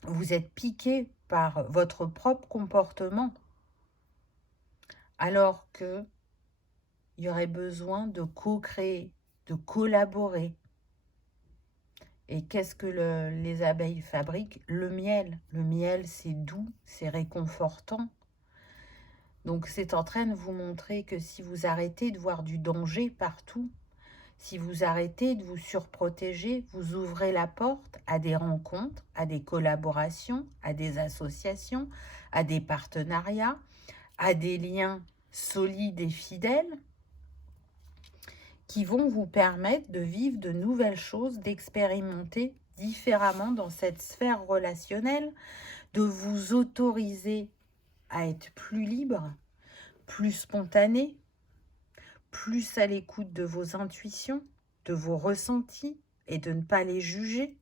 vous êtes piqué par votre propre comportement, alors que il y aurait besoin de co-créer, de collaborer. Et qu'est-ce que les abeilles fabriquent? Le miel. Le miel, c'est doux, c'est réconfortant. Donc, c'est en train de vous montrer que si vous arrêtez de voir du danger partout, si vous arrêtez de vous surprotéger, vous ouvrez la porte à des rencontres, à des collaborations, à des associations, à des partenariats, à des liens solides et fidèles qui vont vous permettre de vivre de nouvelles choses, d'expérimenter différemment dans cette sphère relationnelle, de vous autoriser à être plus libre, plus spontané, plus à l'écoute de vos intuitions, de vos ressentis et de ne pas les juger,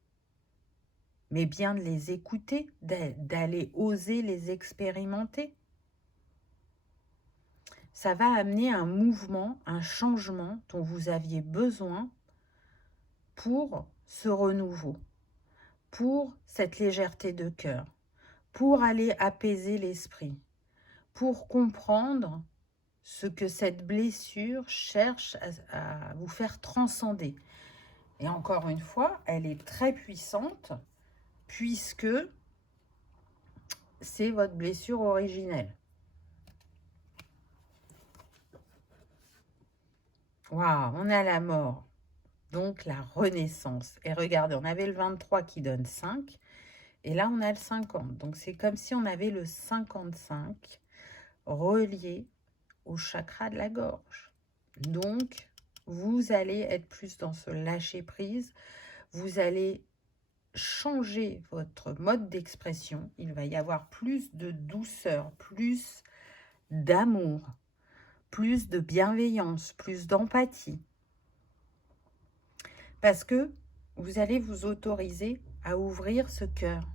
mais bien de les écouter, d'aller oser les expérimenter. Ça va amener un mouvement, un changement dont vous aviez besoin pour ce renouveau, pour cette légèreté de cœur, pour aller apaiser l'esprit, pour comprendre ce que cette blessure cherche à vous faire transcender. Et encore une fois, elle est très puissante puisque c'est votre blessure originelle. Waouh, on a la mort, donc la renaissance. Et regardez, on avait le 23 qui donne 5, et là on a le 50. Donc c'est comme si on avait le 55 relié au chakra de la gorge. Donc, vous allez être plus dans ce lâcher-prise. Vous allez changer votre mode d'expression. Il va y avoir plus de douceur, plus d'amour, plus de bienveillance, plus d'empathie. Parce que vous allez vous autoriser à ouvrir ce cœur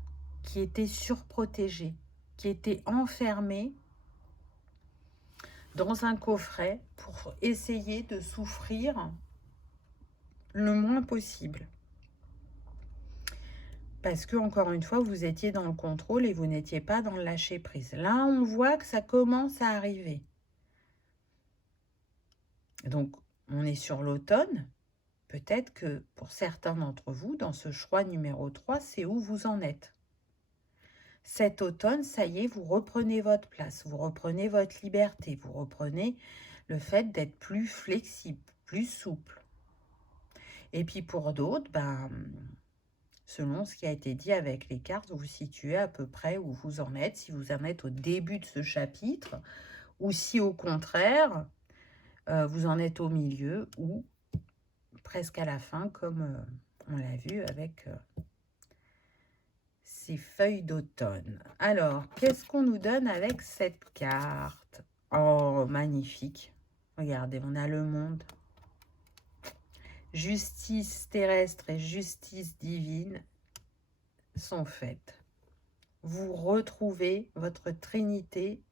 qui était surprotégé, qui était enfermé dans un coffret pour essayer de souffrir le moins possible. Parce que, encore une fois, vous étiez dans le contrôle et vous n'étiez pas dans le lâcher-prise. Là, on voit que ça commence à arriver. Donc, on est sur l'automne. Peut-être que pour certains d'entre vous, dans ce choix numéro 3, c'est où vous en êtes. Cet automne, ça y est, vous reprenez votre place, vous reprenez votre liberté, vous reprenez le fait d'être plus flexible, plus souple. Et puis pour d'autres, selon ce qui a été dit avec les cartes, vous vous situez à peu près où vous en êtes, si vous en êtes au début de ce chapitre, ou si au contraire, vous en êtes au milieu, ou presque à la fin, comme on l'a vu avec ces feuilles d'automne. Alors, qu'est-ce qu'on nous donne avec cette carte? Oh, magnifique. Regardez, on a le monde. Justice terrestre et justice divine sont faites. Vous retrouvez votre trinité,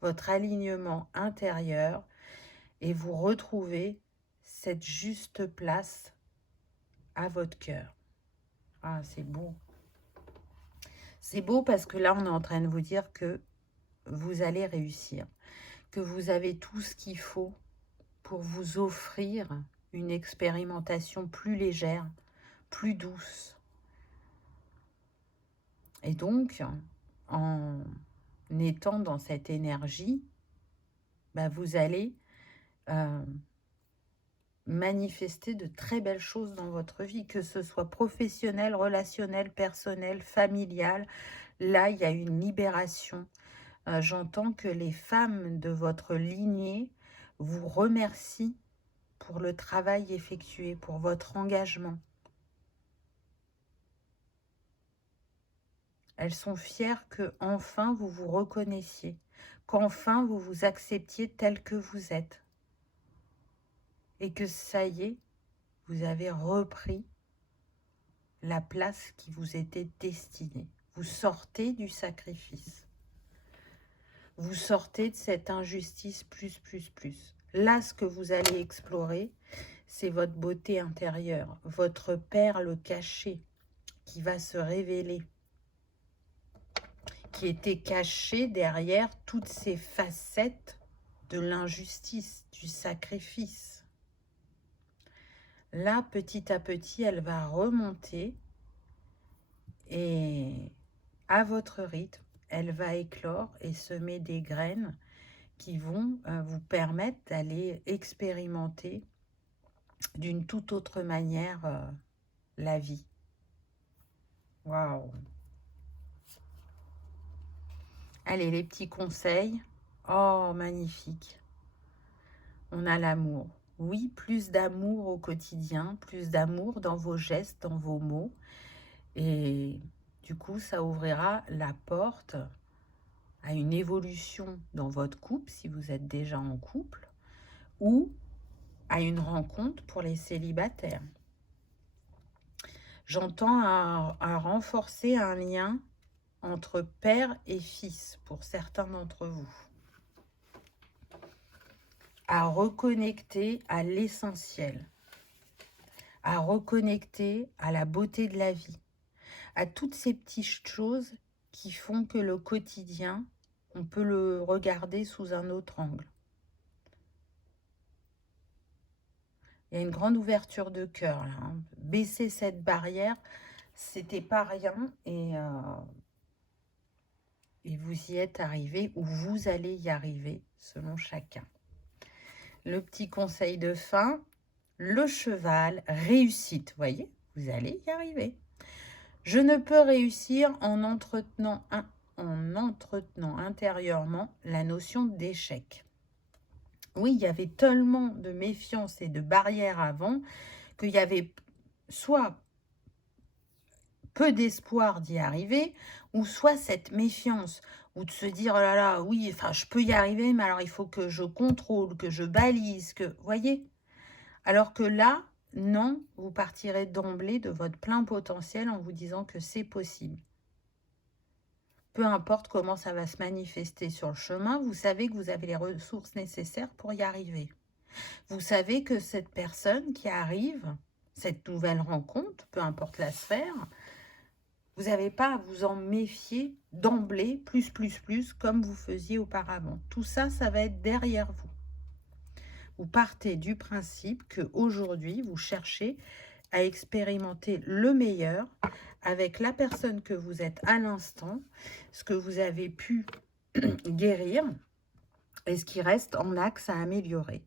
votre alignement intérieur et vous retrouvez cette juste place à votre cœur. Ah, c'est beau. C'est beau parce que là, on est en train de vous dire que vous allez réussir, que vous avez tout ce qu'il faut pour vous offrir une expérimentation plus légère, plus douce. Et donc, en étant dans cette énergie, vous allez manifester de très belles choses dans votre vie, que ce soit professionnel, relationnel, personnel, familial. Là, il y a une libération. J'entends que les femmes de votre lignée vous remercient pour le travail effectué, pour votre engagement. Elles sont fières que enfin vous vous reconnaissiez, qu'enfin vous vous acceptiez tel que vous êtes. Et que ça y est, vous avez repris la place qui vous était destinée. Vous sortez du sacrifice. Vous sortez de cette injustice plus. Là, ce que vous allez explorer, c'est votre beauté intérieure, votre perle cachée qui va se révéler, qui était cachée derrière toutes ces facettes de l'injustice, du sacrifice. Là, petit à petit, elle va remonter et à votre rythme, elle va éclore et semer des graines qui vont vous permettre d'aller expérimenter d'une toute autre manière la vie. Waouh! Allez, les petits conseils. Oh, magnifique. On a l'amour. Oui, plus d'amour au quotidien, plus d'amour dans vos gestes, dans vos mots. Et du coup, ça ouvrira la porte à une évolution dans votre couple, si vous êtes déjà en couple, ou à une rencontre pour les célibataires. J'entends à renforcer un lien entre père et fils pour certains d'entre vous. À reconnecter à l'essentiel, à reconnecter à la beauté de la vie, à toutes ces petites choses qui font que le quotidien, on peut le regarder sous un autre angle. Il y a une grande ouverture de cœur là. Baisser cette barrière, c'était pas rien et vous y êtes arrivé ou vous allez y arriver selon chacun. Le petit conseil de fin, le cheval, réussite. Voyez, vous allez y arriver. Je ne peux réussir en entretenant intérieurement la notion d'échec. Oui, il y avait tellement de méfiance et de barrières avant qu'il y avait soit peu d'espoir d'y arriver, ou soit cette méfiance, ou de se dire, oh là là, oui, enfin, je peux y arriver, mais alors il faut que je contrôle, que je balise, que, voyez. Alors que là, non, vous partirez d'emblée de votre plein potentiel en vous disant que c'est possible. Peu importe comment ça va se manifester sur le chemin, vous savez que vous avez les ressources nécessaires pour y arriver. Vous savez que cette personne qui arrive, cette nouvelle rencontre, peu importe la sphère, vous n'avez pas à vous en méfier d'emblée, plus, comme vous faisiez auparavant. Tout ça, ça va être derrière vous. Vous partez du principe qu'aujourd'hui, vous cherchez à expérimenter le meilleur avec la personne que vous êtes à l'instant, ce que vous avez pu guérir et ce qui reste en axe à améliorer.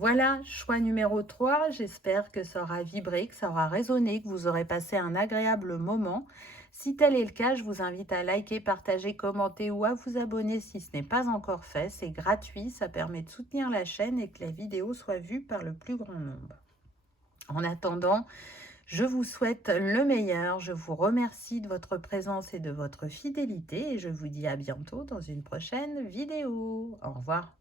Voilà, choix numéro 3. J'espère que ça aura vibré, que ça aura résonné, que vous aurez passé un agréable moment. Si tel est le cas, je vous invite à liker, partager, commenter ou à vous abonner si ce n'est pas encore fait. C'est gratuit, ça permet de soutenir la chaîne et que la vidéo soit vue par le plus grand nombre. En attendant, je vous souhaite le meilleur. Je vous remercie de votre présence et de votre fidélité et je vous dis à bientôt dans une prochaine vidéo. Au revoir.